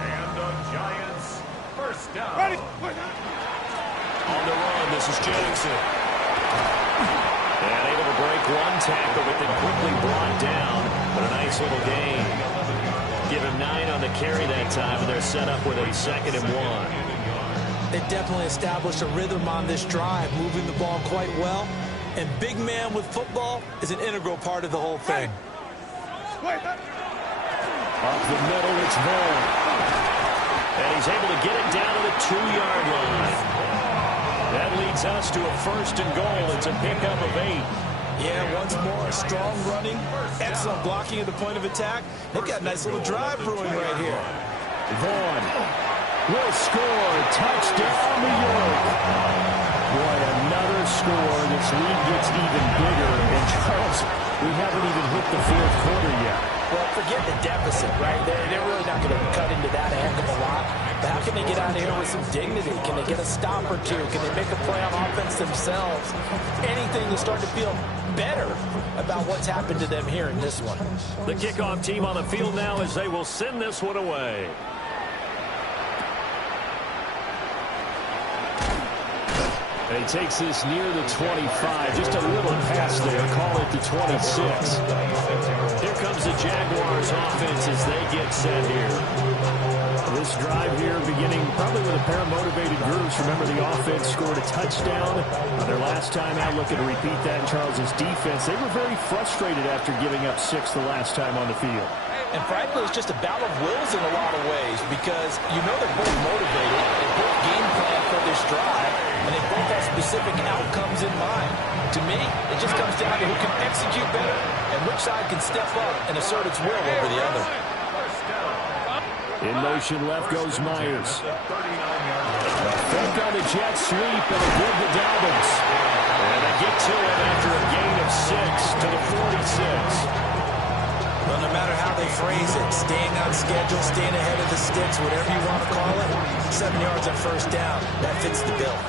And the Giants first down. Ready. On the run, this is Jackson. And able to break one tackle, but then quickly brought down. But a nice little gain. Give him 9 on the carry that time, and they're set up with a 2nd and 1. They definitely established a rhythm on this drive, moving the ball quite well. And big man with football is an integral part of the whole thing. Up the middle, it's Vaughn. And he's able to get it down to the 2-yard line. That leads us to a 1st and goal. It's a pickup of 8. Yeah, once more, strong running, excellent blocking at the point of attack. They've got a nice little drive brewing right here. Vaughn will score. Touchdown, New York. Boy, another score. This lead gets even bigger. And Charles, we haven't even hit the 4th quarter yet. Well, forget the deficit, right? They're really not going to cut into that a heck of a lot. But how can they get out of here with some dignity? Can they get a stop or two? Can they make a play on offense themselves? Anything to start to feel better about what's happened to them here in this one. The kickoff team on the field now as they will send this one away. And he takes this near the 25. Just a little pass there. Call it the 26. Here comes the Jaguars offense as they get set here. This drive here beginning probably with a pair of motivated groups. Remember, the offense scored a touchdown on their last time out, looking to repeat that in Charles's defense. They were very frustrated after giving up 6 the last time on the field. And frankly, it's just a battle of wills in a lot of ways because you know they're both motivated, they both game plan for this drive, and they both have specific outcomes in mind. To me, it just comes down to who can execute better and which side can step up and assert its will over the other. In motion left goes Myers. Fake on the jet sweep and a good to Dobbins. And they get to it after a gain of 6 to the 46. Well, no matter how they phrase it, staying on schedule, staying ahead of the sticks, whatever you want to call it, 7 yards on first down, that fits the bill.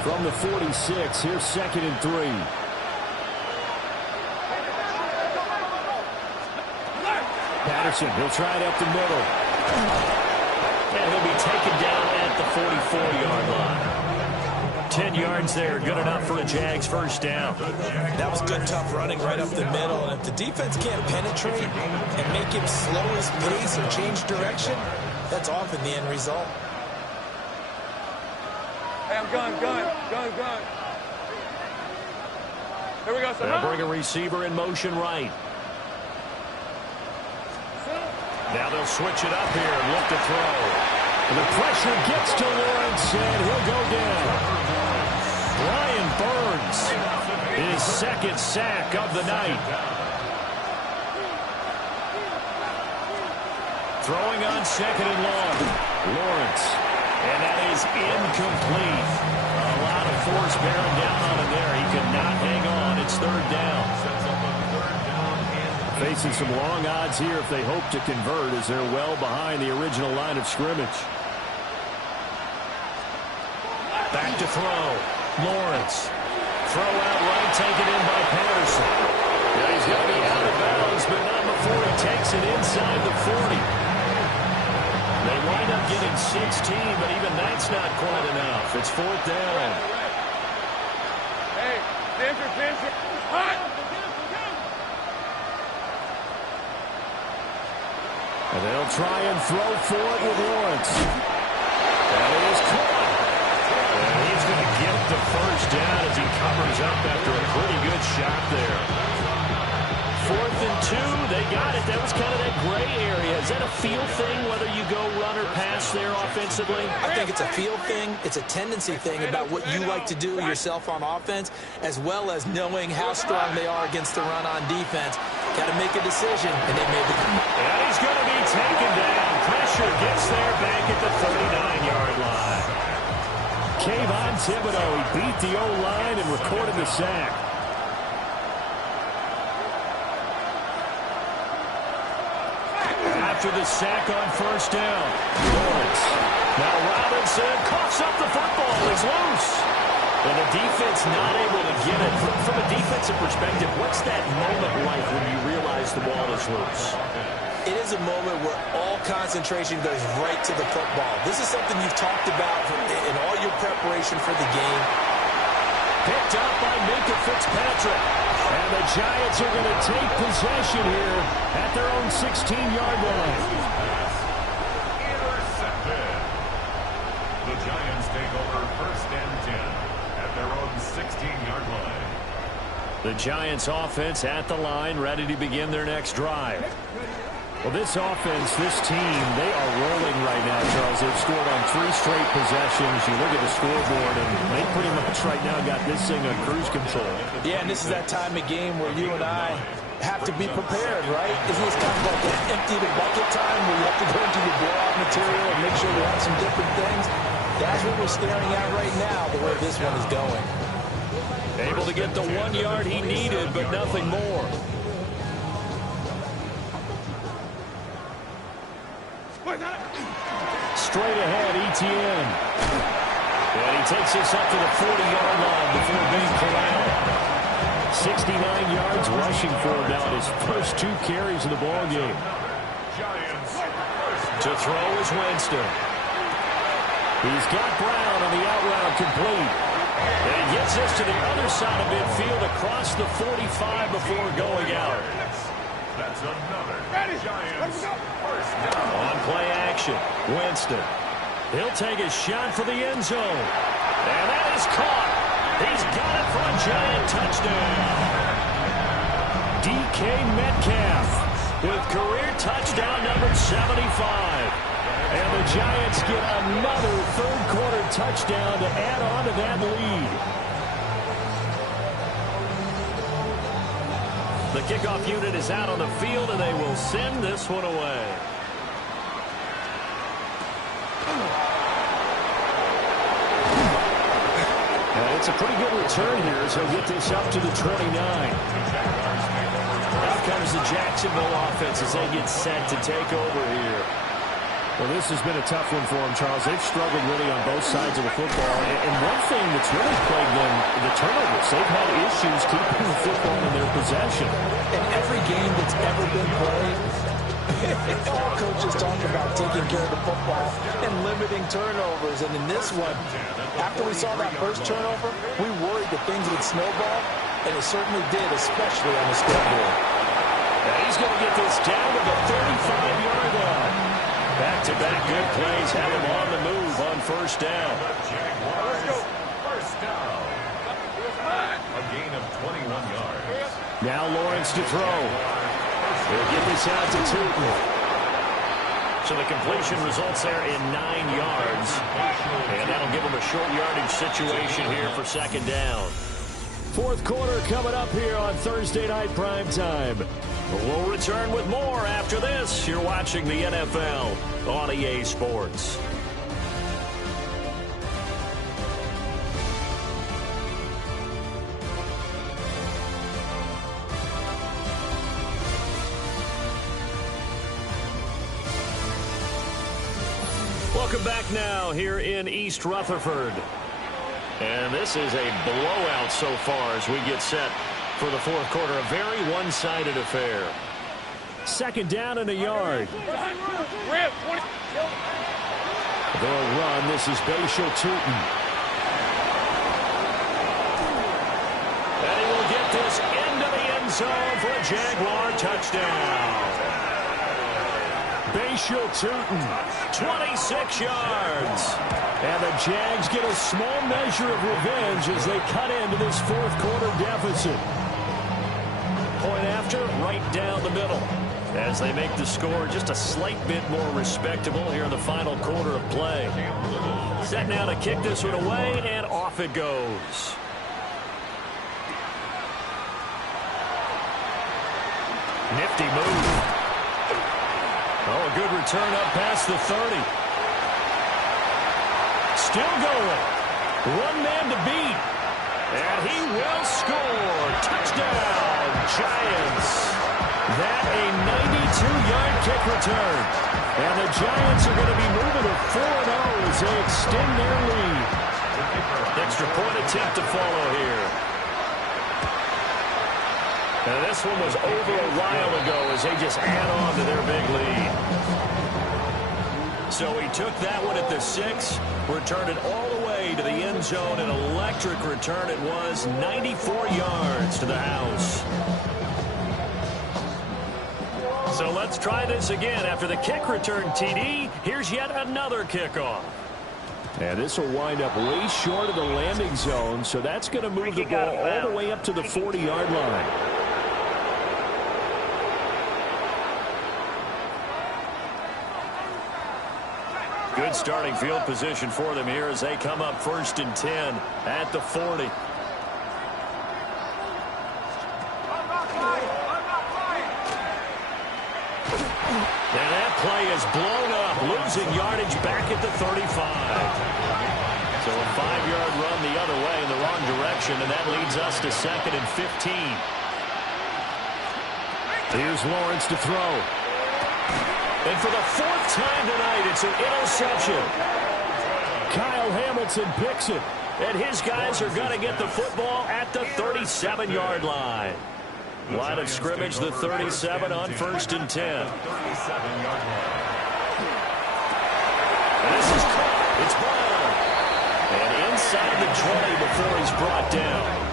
From the 46, here's 2nd and 3. Patterson, he'll try it up the middle. And he'll be taken down at the 44-yard line. 10 yards there, good enough for a Jags first down. That was good, tough running right up the middle. And if the defense can't penetrate and make him slow his pace or change direction, that's often the end result. Hey, I'm gun. Here we go, son. They'll bring a receiver in motion right. Now they'll switch it up here and look to throw. And the pressure gets to Lawrence, and he'll go down. Brian Burns, his 2nd sack of the night. Throwing on 2nd and long. Lawrence. And that is incomplete. A lot of force bearing down on him there. He could not hang on. It's 3rd down. Facing some long odds here if they hope to convert as they're well behind the original line of scrimmage. Back to throw. Lawrence. Throw out right, taken in by Patterson. Yeah, he's going to be out of bounds, but not before he takes it inside the 40. They wind up getting 16, but even that's not quite enough. It's 4th down. Hey, Denver. Hot. And they'll try and throw for it with Lawrence. And it is caught. And he's going to get the first down as he covers up after a pretty good shot there. 4th and 2, they got it. That was kind of that gray area. Is that a feel thing, whether you go run or pass there offensively? I think it's a feel thing. It's a tendency thing about what you like to do yourself on offense, as well as knowing how strong they are against the run on defense. Got to make a decision, and they made the... And he's going to be taken down. Pressure gets there back at the 39-yard line. Kayvon Thibodeau, he beat the O-line and recorded the sack. After the sack on first down, Lawrence. Now Robinson coughs up the football. He's loose. And the defense not able to get it. From a defensive perspective, what's that moment like when you realize the ball is loose? It is a moment where all concentration goes right to the football. This is something you've talked about in all your preparation for the game. Picked up by Minkah Fitzpatrick. And the Giants are going to take possession here at their own 16-yard line. Intercepted. The Giants take over 1st and 10 at their own 16-yard line. The Giants offense at the line, ready to begin their next drive. Well, this offense, this team, they are rolling right now, Charles. They've scored on 3 straight possessions. You look at the scoreboard, and they pretty much right now got this thing on cruise control. Yeah, and this is that time of game where you and I have to be prepared, right? Isn't this kind of like an empty the bucket time where you have to go into your blowout material and make sure we have some different things? That's what we're staring at right now, the way this one is going. Able to get the 1 yard he needed, but nothing more. Straight ahead, Etienne. And he takes this up to the 40-yard line before being corralled. 69 yards rushing for him now in his first 2 carries of the ballgame. To throw is Winston. He's got Brown on the out route complete. And he gets this to the other side of midfield across the 45 before going out. That's another Giants first down. On play action, Winston. He'll take a shot for the end zone. And that is caught. He's got it for a Giant touchdown. DK Metcalf with career touchdown number 75. And the Giants get another third-quarter touchdown to add on to that lead. The kickoff unit is out on the field, and they will send this one away. It's a pretty good return here, so he'll get this up to the 29. Out comes the Jacksonville offense as they get set to take over here. Well, this has been a tough one for them, Charles. They've struggled really on both sides of the football. And one thing that's really plagued them, the turnovers. They've had issues keeping the football in their possession. In every game that's ever been played, all coaches talk about taking care of the football and limiting turnovers. And in this one, after we saw that first turnover, we worried that things would snowball, and it certainly did, especially on the scoreboard. And he's going to get this down to the 35-yard line. Back-to-back good plays have him on the move on first down. Let's go. First down. A gain of 21 yards. Now Lawrence to throw. He'll get this out to Tootin. So the completion results there in 9 yards. And that'll give him a short yardage situation here for second down. Fourth quarter coming up here on Thursday Night Primetime. We'll return with more after this. You're watching the NFL on EA Sports. Welcome back now here in East Rutherford. And this is a blowout so far as we get set for the fourth quarter. A very one-sided affair. Second down and a yard. They'll run. This is Bashal Tootin. And he will get this into the end zone for a Jaguar touchdown. Bashal Tootin, 26 yards. And the Jags get a small measure of revenge as they cut into this fourth quarter deficit. Point after, right down the middle. As they make the score just a slight bit more respectable here in the final quarter of play. Set now to kick this one away, and off it goes. Nifty move. Oh, a good return up past the 30. Still going. One man to beat. And he will score. Touchdown, Giants. That a 92-yard kick return. And the Giants are going to be moving to 4-0 as they extend their lead. Extra point attempt to follow here. And this one was over a while ago as they just add on to their big lead. So he took that one at the 6, returned it all the way to the end zone. An electric return it was, 94 yards to the house. So let's try this again. After the kick return TD, here's yet another kickoff. And this will wind up way short of the landing zone, so that's going to move the ball all the way up to the 40-yard line. Good starting field position for them here as they come up 1st and 10 at the 40. And that play is blown up, losing yardage back at the 35. So a 5-yard run the other way in the wrong direction, and that leads us to 2nd and 15. Here's Lawrence to throw. And for the fourth time tonight, it's an interception. Kyle Hamilton picks it. And his guys are going to get the football at the 37-yard line. Line of scrimmage, the 37 on 1st and 10. And this is caught. It's Brown. And inside the 20 before he's brought down.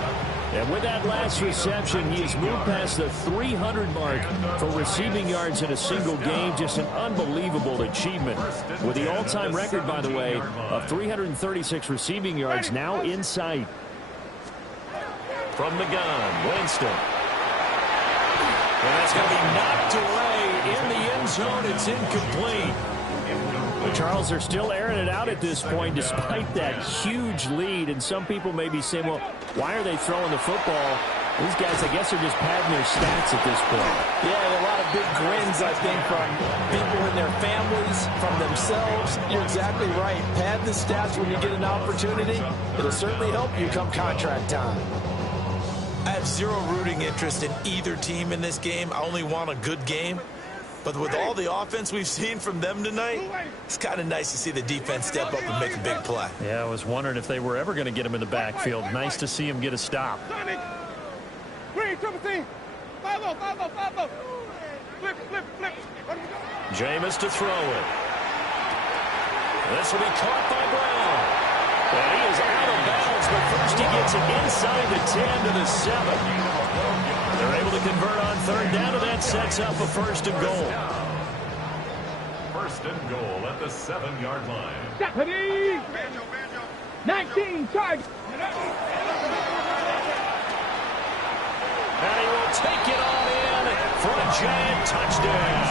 And with that last reception, he has moved past the 300 mark for receiving yards in a single game. Just an unbelievable achievement. With the all-time record, by the way, of 336 receiving yards now in sight. From the gun, Winston. And that's going to be knocked away in the end zone. It's incomplete. The Charles are still airing it out at this point despite that huge lead. And some people may be saying, well, why are they throwing the football? These guys, I guess, are just padding their stats at this point. Yeah, a lot of big grins, I think, from people and their families, from themselves. You're exactly right. Pad the stats when you get an opportunity. It'll certainly help you come contract time. I have zero rooting interest in either team in this game. I only want a good game. But with all the offense we've seen from them tonight, it's kind of nice to see the defense step up and make a big play. Yeah, I was wondering if they were ever going to get him in the backfield. Nice to see him get a stop. Jameis to throw it. This will be caught by Brown. And he is out of bounds, but first he gets it inside the 10 to the 7. They're able to convert on 3rd down, and that sets up a 1st and goal. 1st and goal at the 7-yard line. 19, charge. And he will take it on in for a giant touchdown.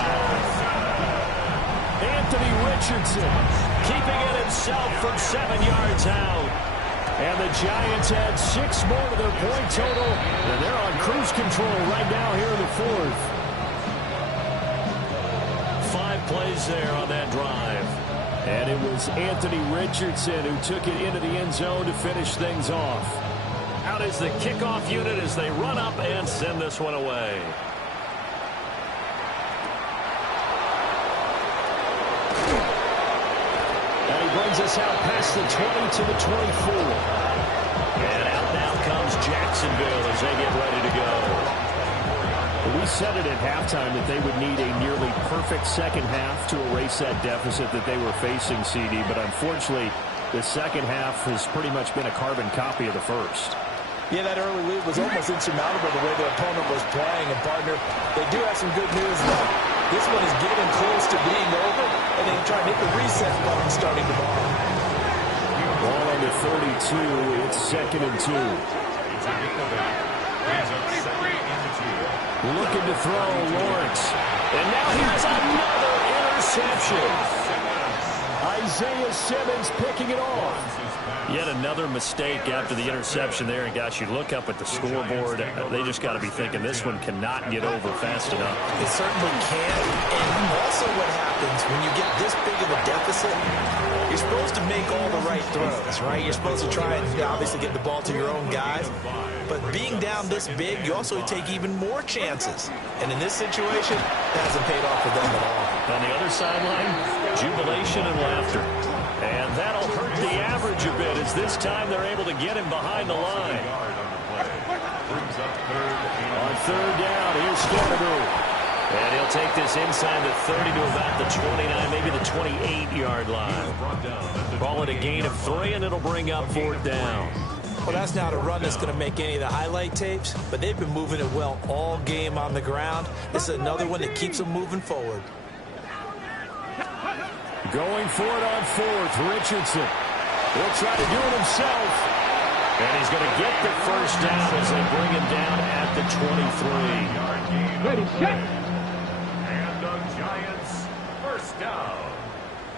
Anthony Richardson keeping it himself from 7 yards out. And the Giants add 6 more to their point total. And they're on cruise control right now here in the 4th. 5 plays there on that drive. And it was Anthony Richardson who took it into the end zone to finish things off. Out is the kickoff unit as they run up and send this one away. And he brings us out past the 20 to the 24. And out now comes Jacksonville as they get ready to go. We said it at halftime that they would need a nearly perfect second half to erase that deficit that they were facing, CD. But unfortunately, the second half has pretty much been a carbon copy of the first. Yeah, that early lead was almost insurmountable the way their opponent was playing. And, partner, they do have some good news now. This one is getting close to being over, and they try to hit the reset button starting tomorrow. Ball on the 32. It's 2nd and 2. Looking to throw, Lawrence. And now he has another interception. Isaiah Simmons picking it off. Yet another mistake after the interception there. And, gosh, you look up at the scoreboard. They just got to be thinking this one cannot get over fast enough. It certainly can. And also what happens when you get this big of a deficit, you're supposed to make all the right throws, right? You're supposed to try and obviously get the ball to your own guys. But being down this big, you also take even more chances. And in this situation, that hasn't paid off for them at all. On the other sideline, jubilation and laughter. And that'll hurt the average a bit as this time they're able to get him behind the line. On 3rd down, here's Scatterby. And he'll take this inside the 30 to about the 29, maybe the 28-yard line. Call it a gain of 3, and it'll bring up 4th down. Well, that's not a run that's going to make any of the highlight tapes, but they've been moving it well all game on the ground. This is another one that keeps them moving forward. Going for it on 4th, Richardson. He'll try to do it himself. And he's going to get the 1st down as they bring him down at the 23. Ready, set. And the Giants, 1st down.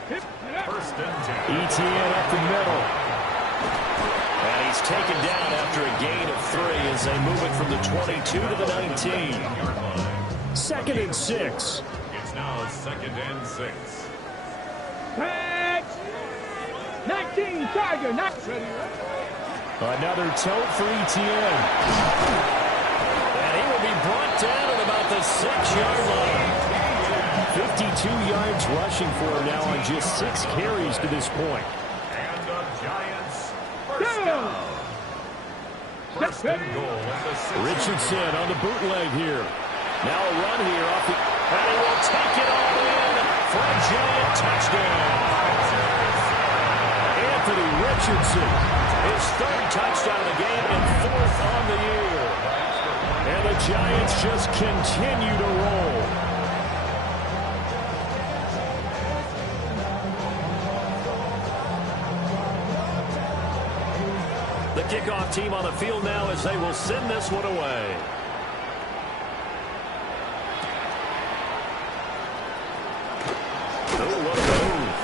1st and 10. ETN up the middle. And he's taken down after a gain of 3 as they move it from the 22 to the 19. 2nd and 6. It's now 2nd and 6. Patch. 19, Tiger. Not ready. Another tote for ETN. And he will be brought down at about the 6-yard line. 52 yards rushing for him now on just 6 carries to this point. And the Giants first down. First and goal at the 6. Richardson on the bootleg here. Now a run here off the... And he will take it all in for a Giant touchdown. Anthony Richardson, his 3rd touchdown of the game and 4th on the year. And the Giants just continue to roll. The kickoff team on the field now as they will send this one away. Oh, what a move.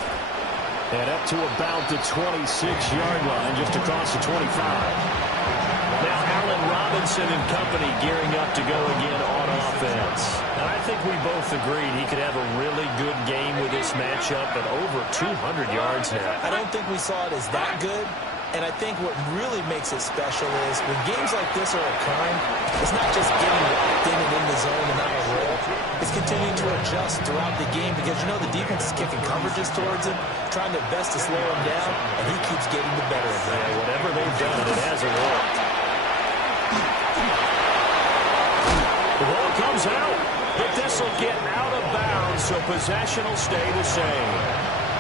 And up to about the 26-yard line, just across the 25. Now Allen Robinson and company gearing up to go again on offense. And I think we both agreed he could have a really good game with this matchup, but over 200 yards now. I don't think we saw it as that good. And I think what really makes it special is when games like this are occurring, it's not just getting locked in and in the zone and on a roll. It's continuing to adjust throughout the game because, you know, the defense is kicking coverages towards him, trying their best to slow him down, and he keeps getting the better of them. Yeah, whatever they've done, it hasn't worked. The ball comes out, but this will get out of bounds, so possession will stay the same.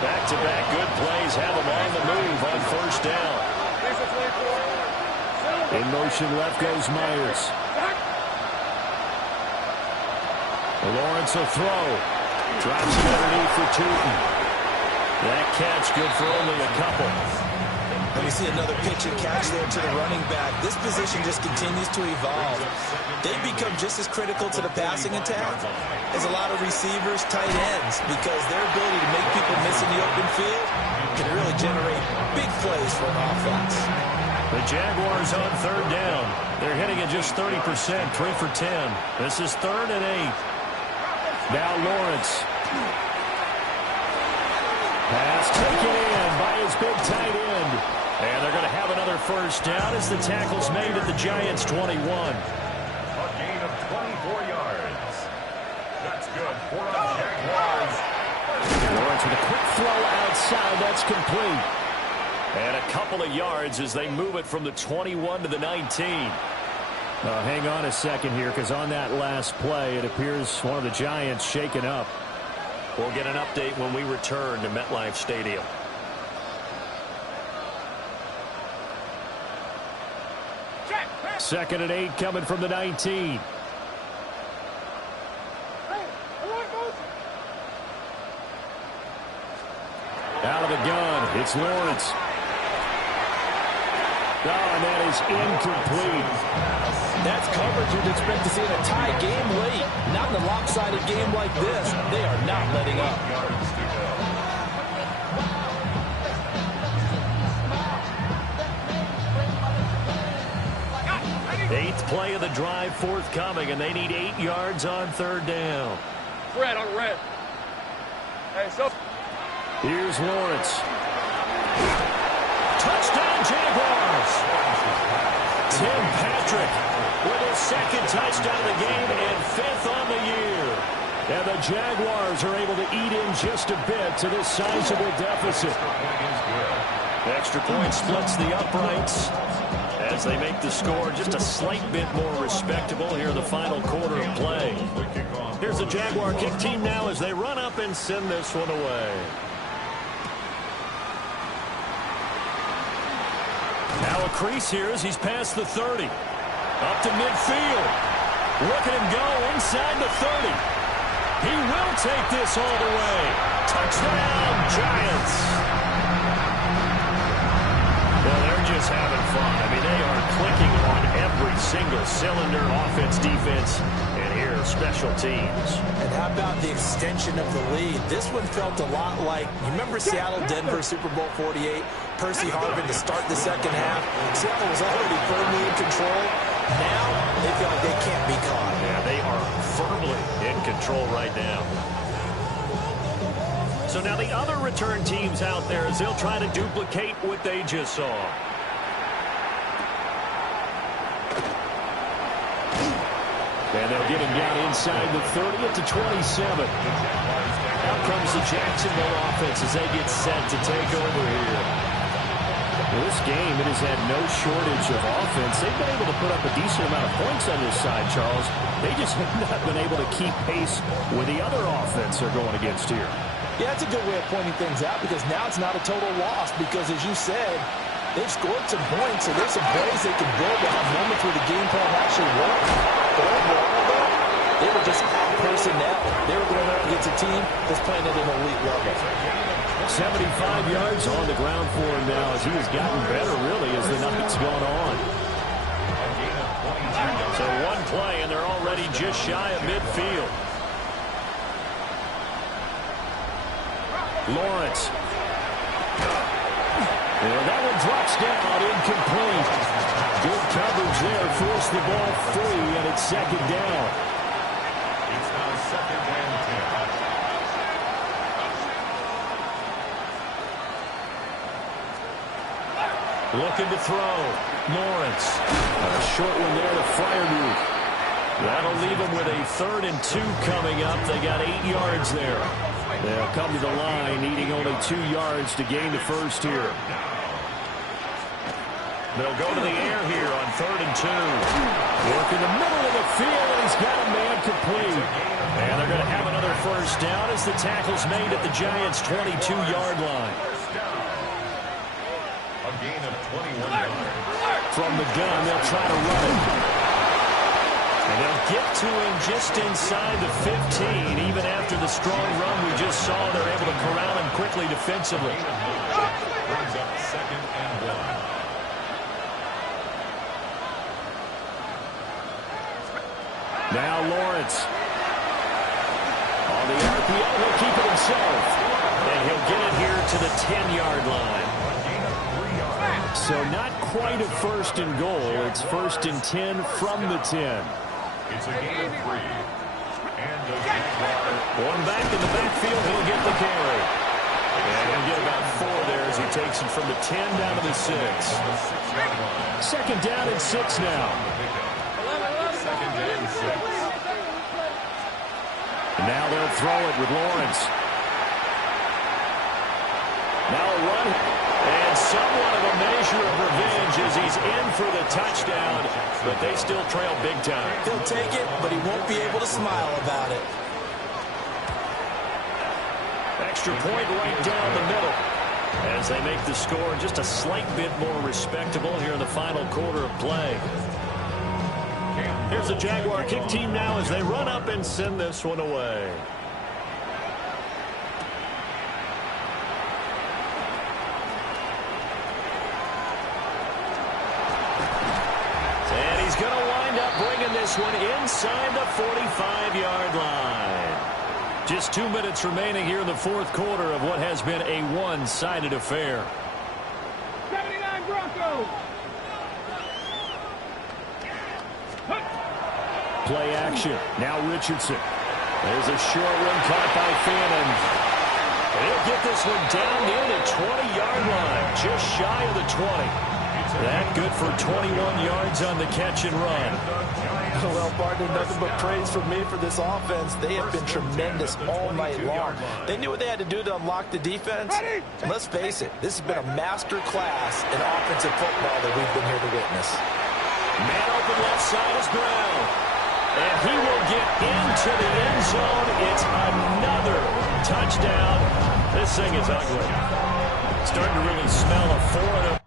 Back-to-back good plays have them on the move on first down. In motion left goes Myers. Lawrence will throw. Drops it underneath for Tootin. That catch good for only a couple. And we see another pitch and catch there to the running back. This position just continues to evolve. They become just as critical to the passing attack as a lot of receivers, tight ends, because their ability to make people miss in the open field can really generate big plays for an offense. The Jaguars on third down. They're hitting at just 30%, 3 for 10. This is 3rd and 8. Now Lawrence. Pass taken in by his big tight end. And they're going to have another first down as the tackle's made at the Giants' 21. A gain of 24 yards. That's good for our Jaguars. Lawrence with a quick throw outside. That's complete. And a couple of yards as they move it from the 21 to the 19. Hang on a second here, because on that last play, it appears one of the Giants shaken up. We'll get an update when we return to MetLife Stadium. Second and 8 coming from the 19. Out of the gun, it's Lawrence. Oh, and that is incomplete. That's coverage you'd expect to see in a tie game late. Not in a lopsided game like this. They are not letting up. Eighth play of the drive forthcoming, and they need 8 yards on third down. Red on red. Hey, so. Here's Lawrence. Touchdown, Jaguars! Tim Patrick with his 2nd touchdown of the game and 5th on the year. And the Jaguars are able to eat in just a bit to this sizable deficit. Extra point splits the uprights as they make the score just a slight bit more respectable here in the final quarter of play. Here's the Jaguar kick team now as they run up and send this one away. Now a crease here as he's past the 30. Up to midfield. Look at him go inside the 30. He will take this all the way. Touchdown, Giants. Well, they're just having fun. I mean, they are clicking on every single cylinder, offense, defense, and here, special teams. And how about the extension of the lead? This one felt a lot like, you remember Seattle-Denver Super Bowl 48? Percy Harvin to start the second half. Seattle was already firmly in control. Now, they feel like they can't be caught. Yeah, they are firmly in control right now. So now the other return teams out there as they'll try to duplicate what they just saw. And they'll get him down inside the 30 at the 27. Out comes the Jacksonville offense as they get set to take over here. Well, this game, it has had no shortage of offense. They've been able to put up a decent amount of points on this side, Charles. They just have not been able to keep pace with the other offense they're going against here. Yeah, that's a good way of pointing things out because now it's not a total loss because, as you said, they've scored some points, so there's some plays they can build. They'll have moments where the game plan actually worked. But overall, though, they were just personnel. They were going up against a team that's playing at an elite level. 75 yards on the ground for him now as he has gotten better, really, as the night's gone on. So one play, and they're already just shy of midfield. Lawrence. And that one drops down, incomplete. Good coverage there, forced the ball free, and it's second down. It's now second and 10. Looking to throw. Lawrence. A short one there to Freiermuth. That'll leave them with a 3rd and 2 coming up. They got 8 yards there. They'll come to the line, needing only 2 yards to gain the first here. They'll go to the air here on 3rd and 2. Work in the middle of the field, and he's got a man complete. And they're going to have another first down as the tackle's made at the Giants' 22-yard line. A gain of 21 yards. From the gun, they'll try to run it. And they'll get to him just inside the 15. Even after the strong run we just saw, they're able to corral him quickly defensively. Brings up second and 1. Now Lawrence. On the RPO, he'll keep it himself. And he'll get it here to the 10-yard line. So not quite a 1st and goal. It's 1st and 10 from the 10. It's a gain of 3. And the One back in the backfield, he'll get the carry. And he'll get about 4 there as he takes it from the 10 down to the 6. Second down and 6 now. second and 6. And now they'll throw it with Lawrence. Now a run. And somewhat of a measure of revenge as he's in for the touchdown. But they still trail big time. He'll take it, but he won't be able to smile about it. Extra point right down the middle. As they make the score just a slight bit more respectable here in the final quarter of play. Here's the Jaguar kick team now as they run up and send this one away. And he's going to wind up bringing this one inside the 45-yard line. Just 2 minutes remaining here in the fourth quarter of what has been a one-sided affair. 79 Broncos. Play action. Now Richardson. There's a short one caught by Fannin. He'll get this one down near the 20-yard line, just shy of the 20. That good for 21 yards on the catch and run. Well, partner, nothing but praise from me for this offense. They have been tremendous all night long. They knew what they had to do to unlock the defense. And let's face it, this has been a master class in offensive football that we've been here to witness. Man open left side is Brown. And he will get into the end zone. It's another touchdown. This thing is ugly. Starting to really smell a 4-0.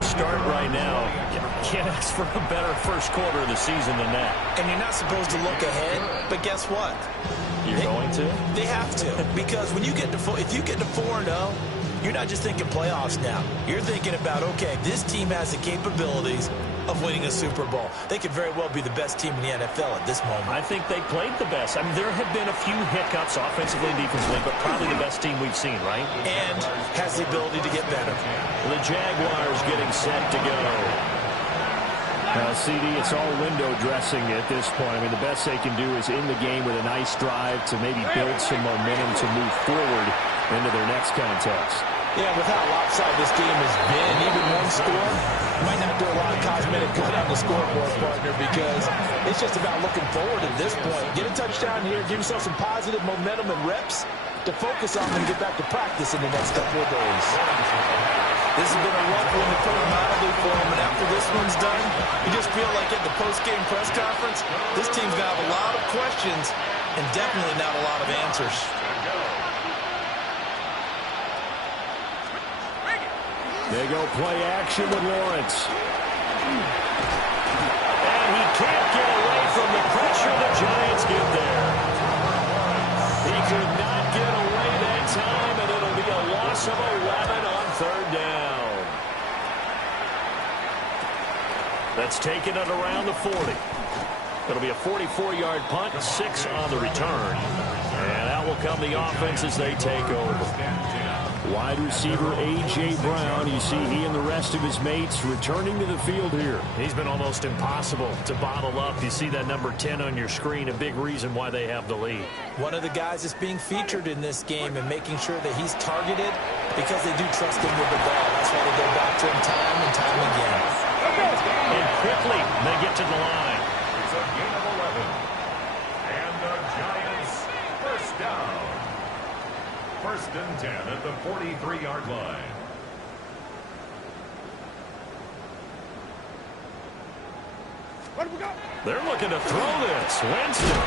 Start right now. Can't ask for a better first quarter of the season than that. And you're not supposed to look ahead, but guess what? You're going to? They have to, because when you get to if you get to 4-0, you're not just thinking playoffs now. You're thinking about, okay, this team has the capabilities of winning a Super Bowl. They could very well be the best team in the NFL at this moment. I think they played the best. I mean, there have been a few hiccups offensively and defensively, but probably the best team we've seen, right? And has the ability to get better. The Jaguars getting set to go. CD, it's all window dressing at this point. I mean, the best they can do is in the game with a nice drive to maybe build some momentum to move forward into their next contest. Yeah, with how lopsided this game has been, even one score might not do a lot of cosmetic good on the scoreboard, partner, because it's just about looking forward at this point. Get a touchdown here, give yourself some positive momentum and reps to focus on and get back to practice in the next couple of days. This has been a rough one to put mildly for him, and after this one's done, you just feel like at the post-game press conference, this team's going to have a lot of questions and definitely not a lot of answers. They go play action with Lawrence. And he can't get away from the pressure the Giants get there. He could not get away that time, and it'll be a loss of 11 on third down. That's taken it around the 40. It'll be a 44-yard punt, 6 on the return. And out will come the offense as they take over. Wide receiver A.J. Brown, you see he and the rest of his mates returning to the field here. He's been almost impossible to bottle up. You see that number 10 on your screen, a big reason why they have the lead. One of the guys that's being featured in this game and making sure that he's targeted because they do trust him with the ball. That's why they go back to him time and time again. And quickly, they get to the line. It's a gain of 11. And the Giants first down. First and 10 at the 43-yard line. What do we got? They're looking to throw this. Winston.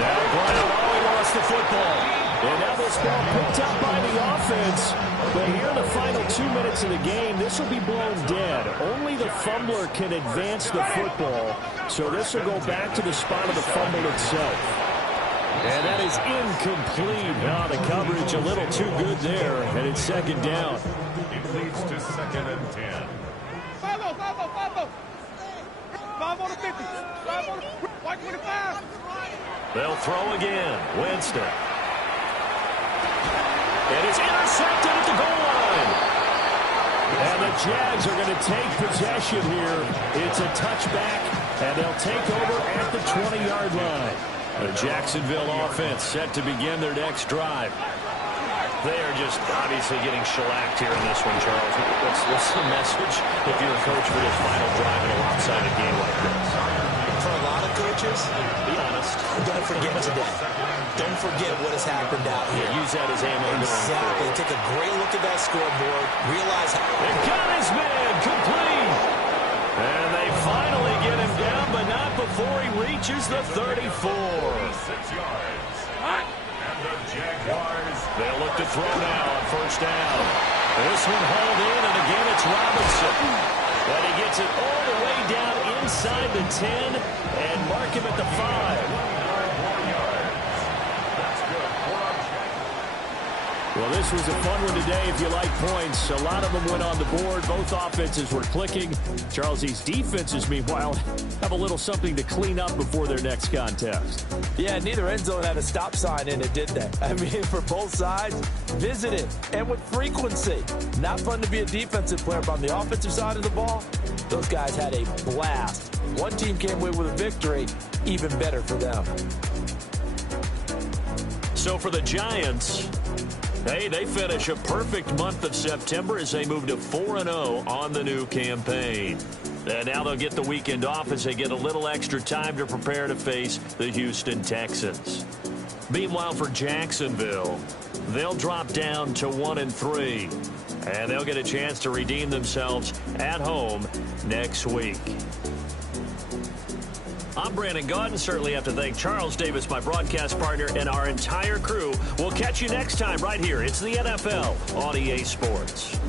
Now Brown, he lost the football. And now this ball picked up by the offense. But here in the final 2 minutes of the game, this will be blown dead. Only the fumbler can advance the football. So this will go back to the spot of the fumble itself. And that is incomplete. Now the coverage a little too good there. And it's second down. It leads to second and 10. 5 on the 50. 5 on the 25. They'll throw again. Winston. And it's intercepted at the goal line. And the Jags are going to take possession here. It's a touchback, and they'll take over at the 20-yard line. The Jacksonville offense set to begin their next drive. They are just obviously getting shellacked here in this one, Charles. What's the message if you're a coach for this final drive in a lopsided game like this? For a lot of coaches, Be honest. don't forget today. Don't forget what has happened out here. Use that as ammo. Exactly. Take a great look at that scoreboard. Realize how... They got his man complete. And they finally get him down, but not before he reaches the 34. 6 yards. And the Jaguars. They'll look to throw now on first down. This one hauled in, and again it's Robinson. But he gets it all the way down inside the 10 and mark him at the 5. Well, this was a fun one today if you like points. A lot of them went on the board. Both offenses were clicking. Charles, these defenses, meanwhile, have a little something to clean up before their next contest. Yeah, neither end zone had a stop sign in it, did they? I mean, for both sides, visit it, and with frequency. Not fun to be a defensive player, but on the offensive side of the ball, those guys had a blast. One team came away with a victory, even better for them. So for the Giants, hey, they finish a perfect month of September as they move to 4-0 on the new campaign. And now they'll get the weekend off as they get a little extra time to prepare to face the Houston Texans. Meanwhile, for Jacksonville, they'll drop down to 1-3. And they'll get a chance to redeem themselves at home next week. I'm Brandon Gaudin. Certainly have to thank Charles Davis, my broadcast partner, and our entire crew. We'll catch you next time right here. It's the NFL on EA Sports.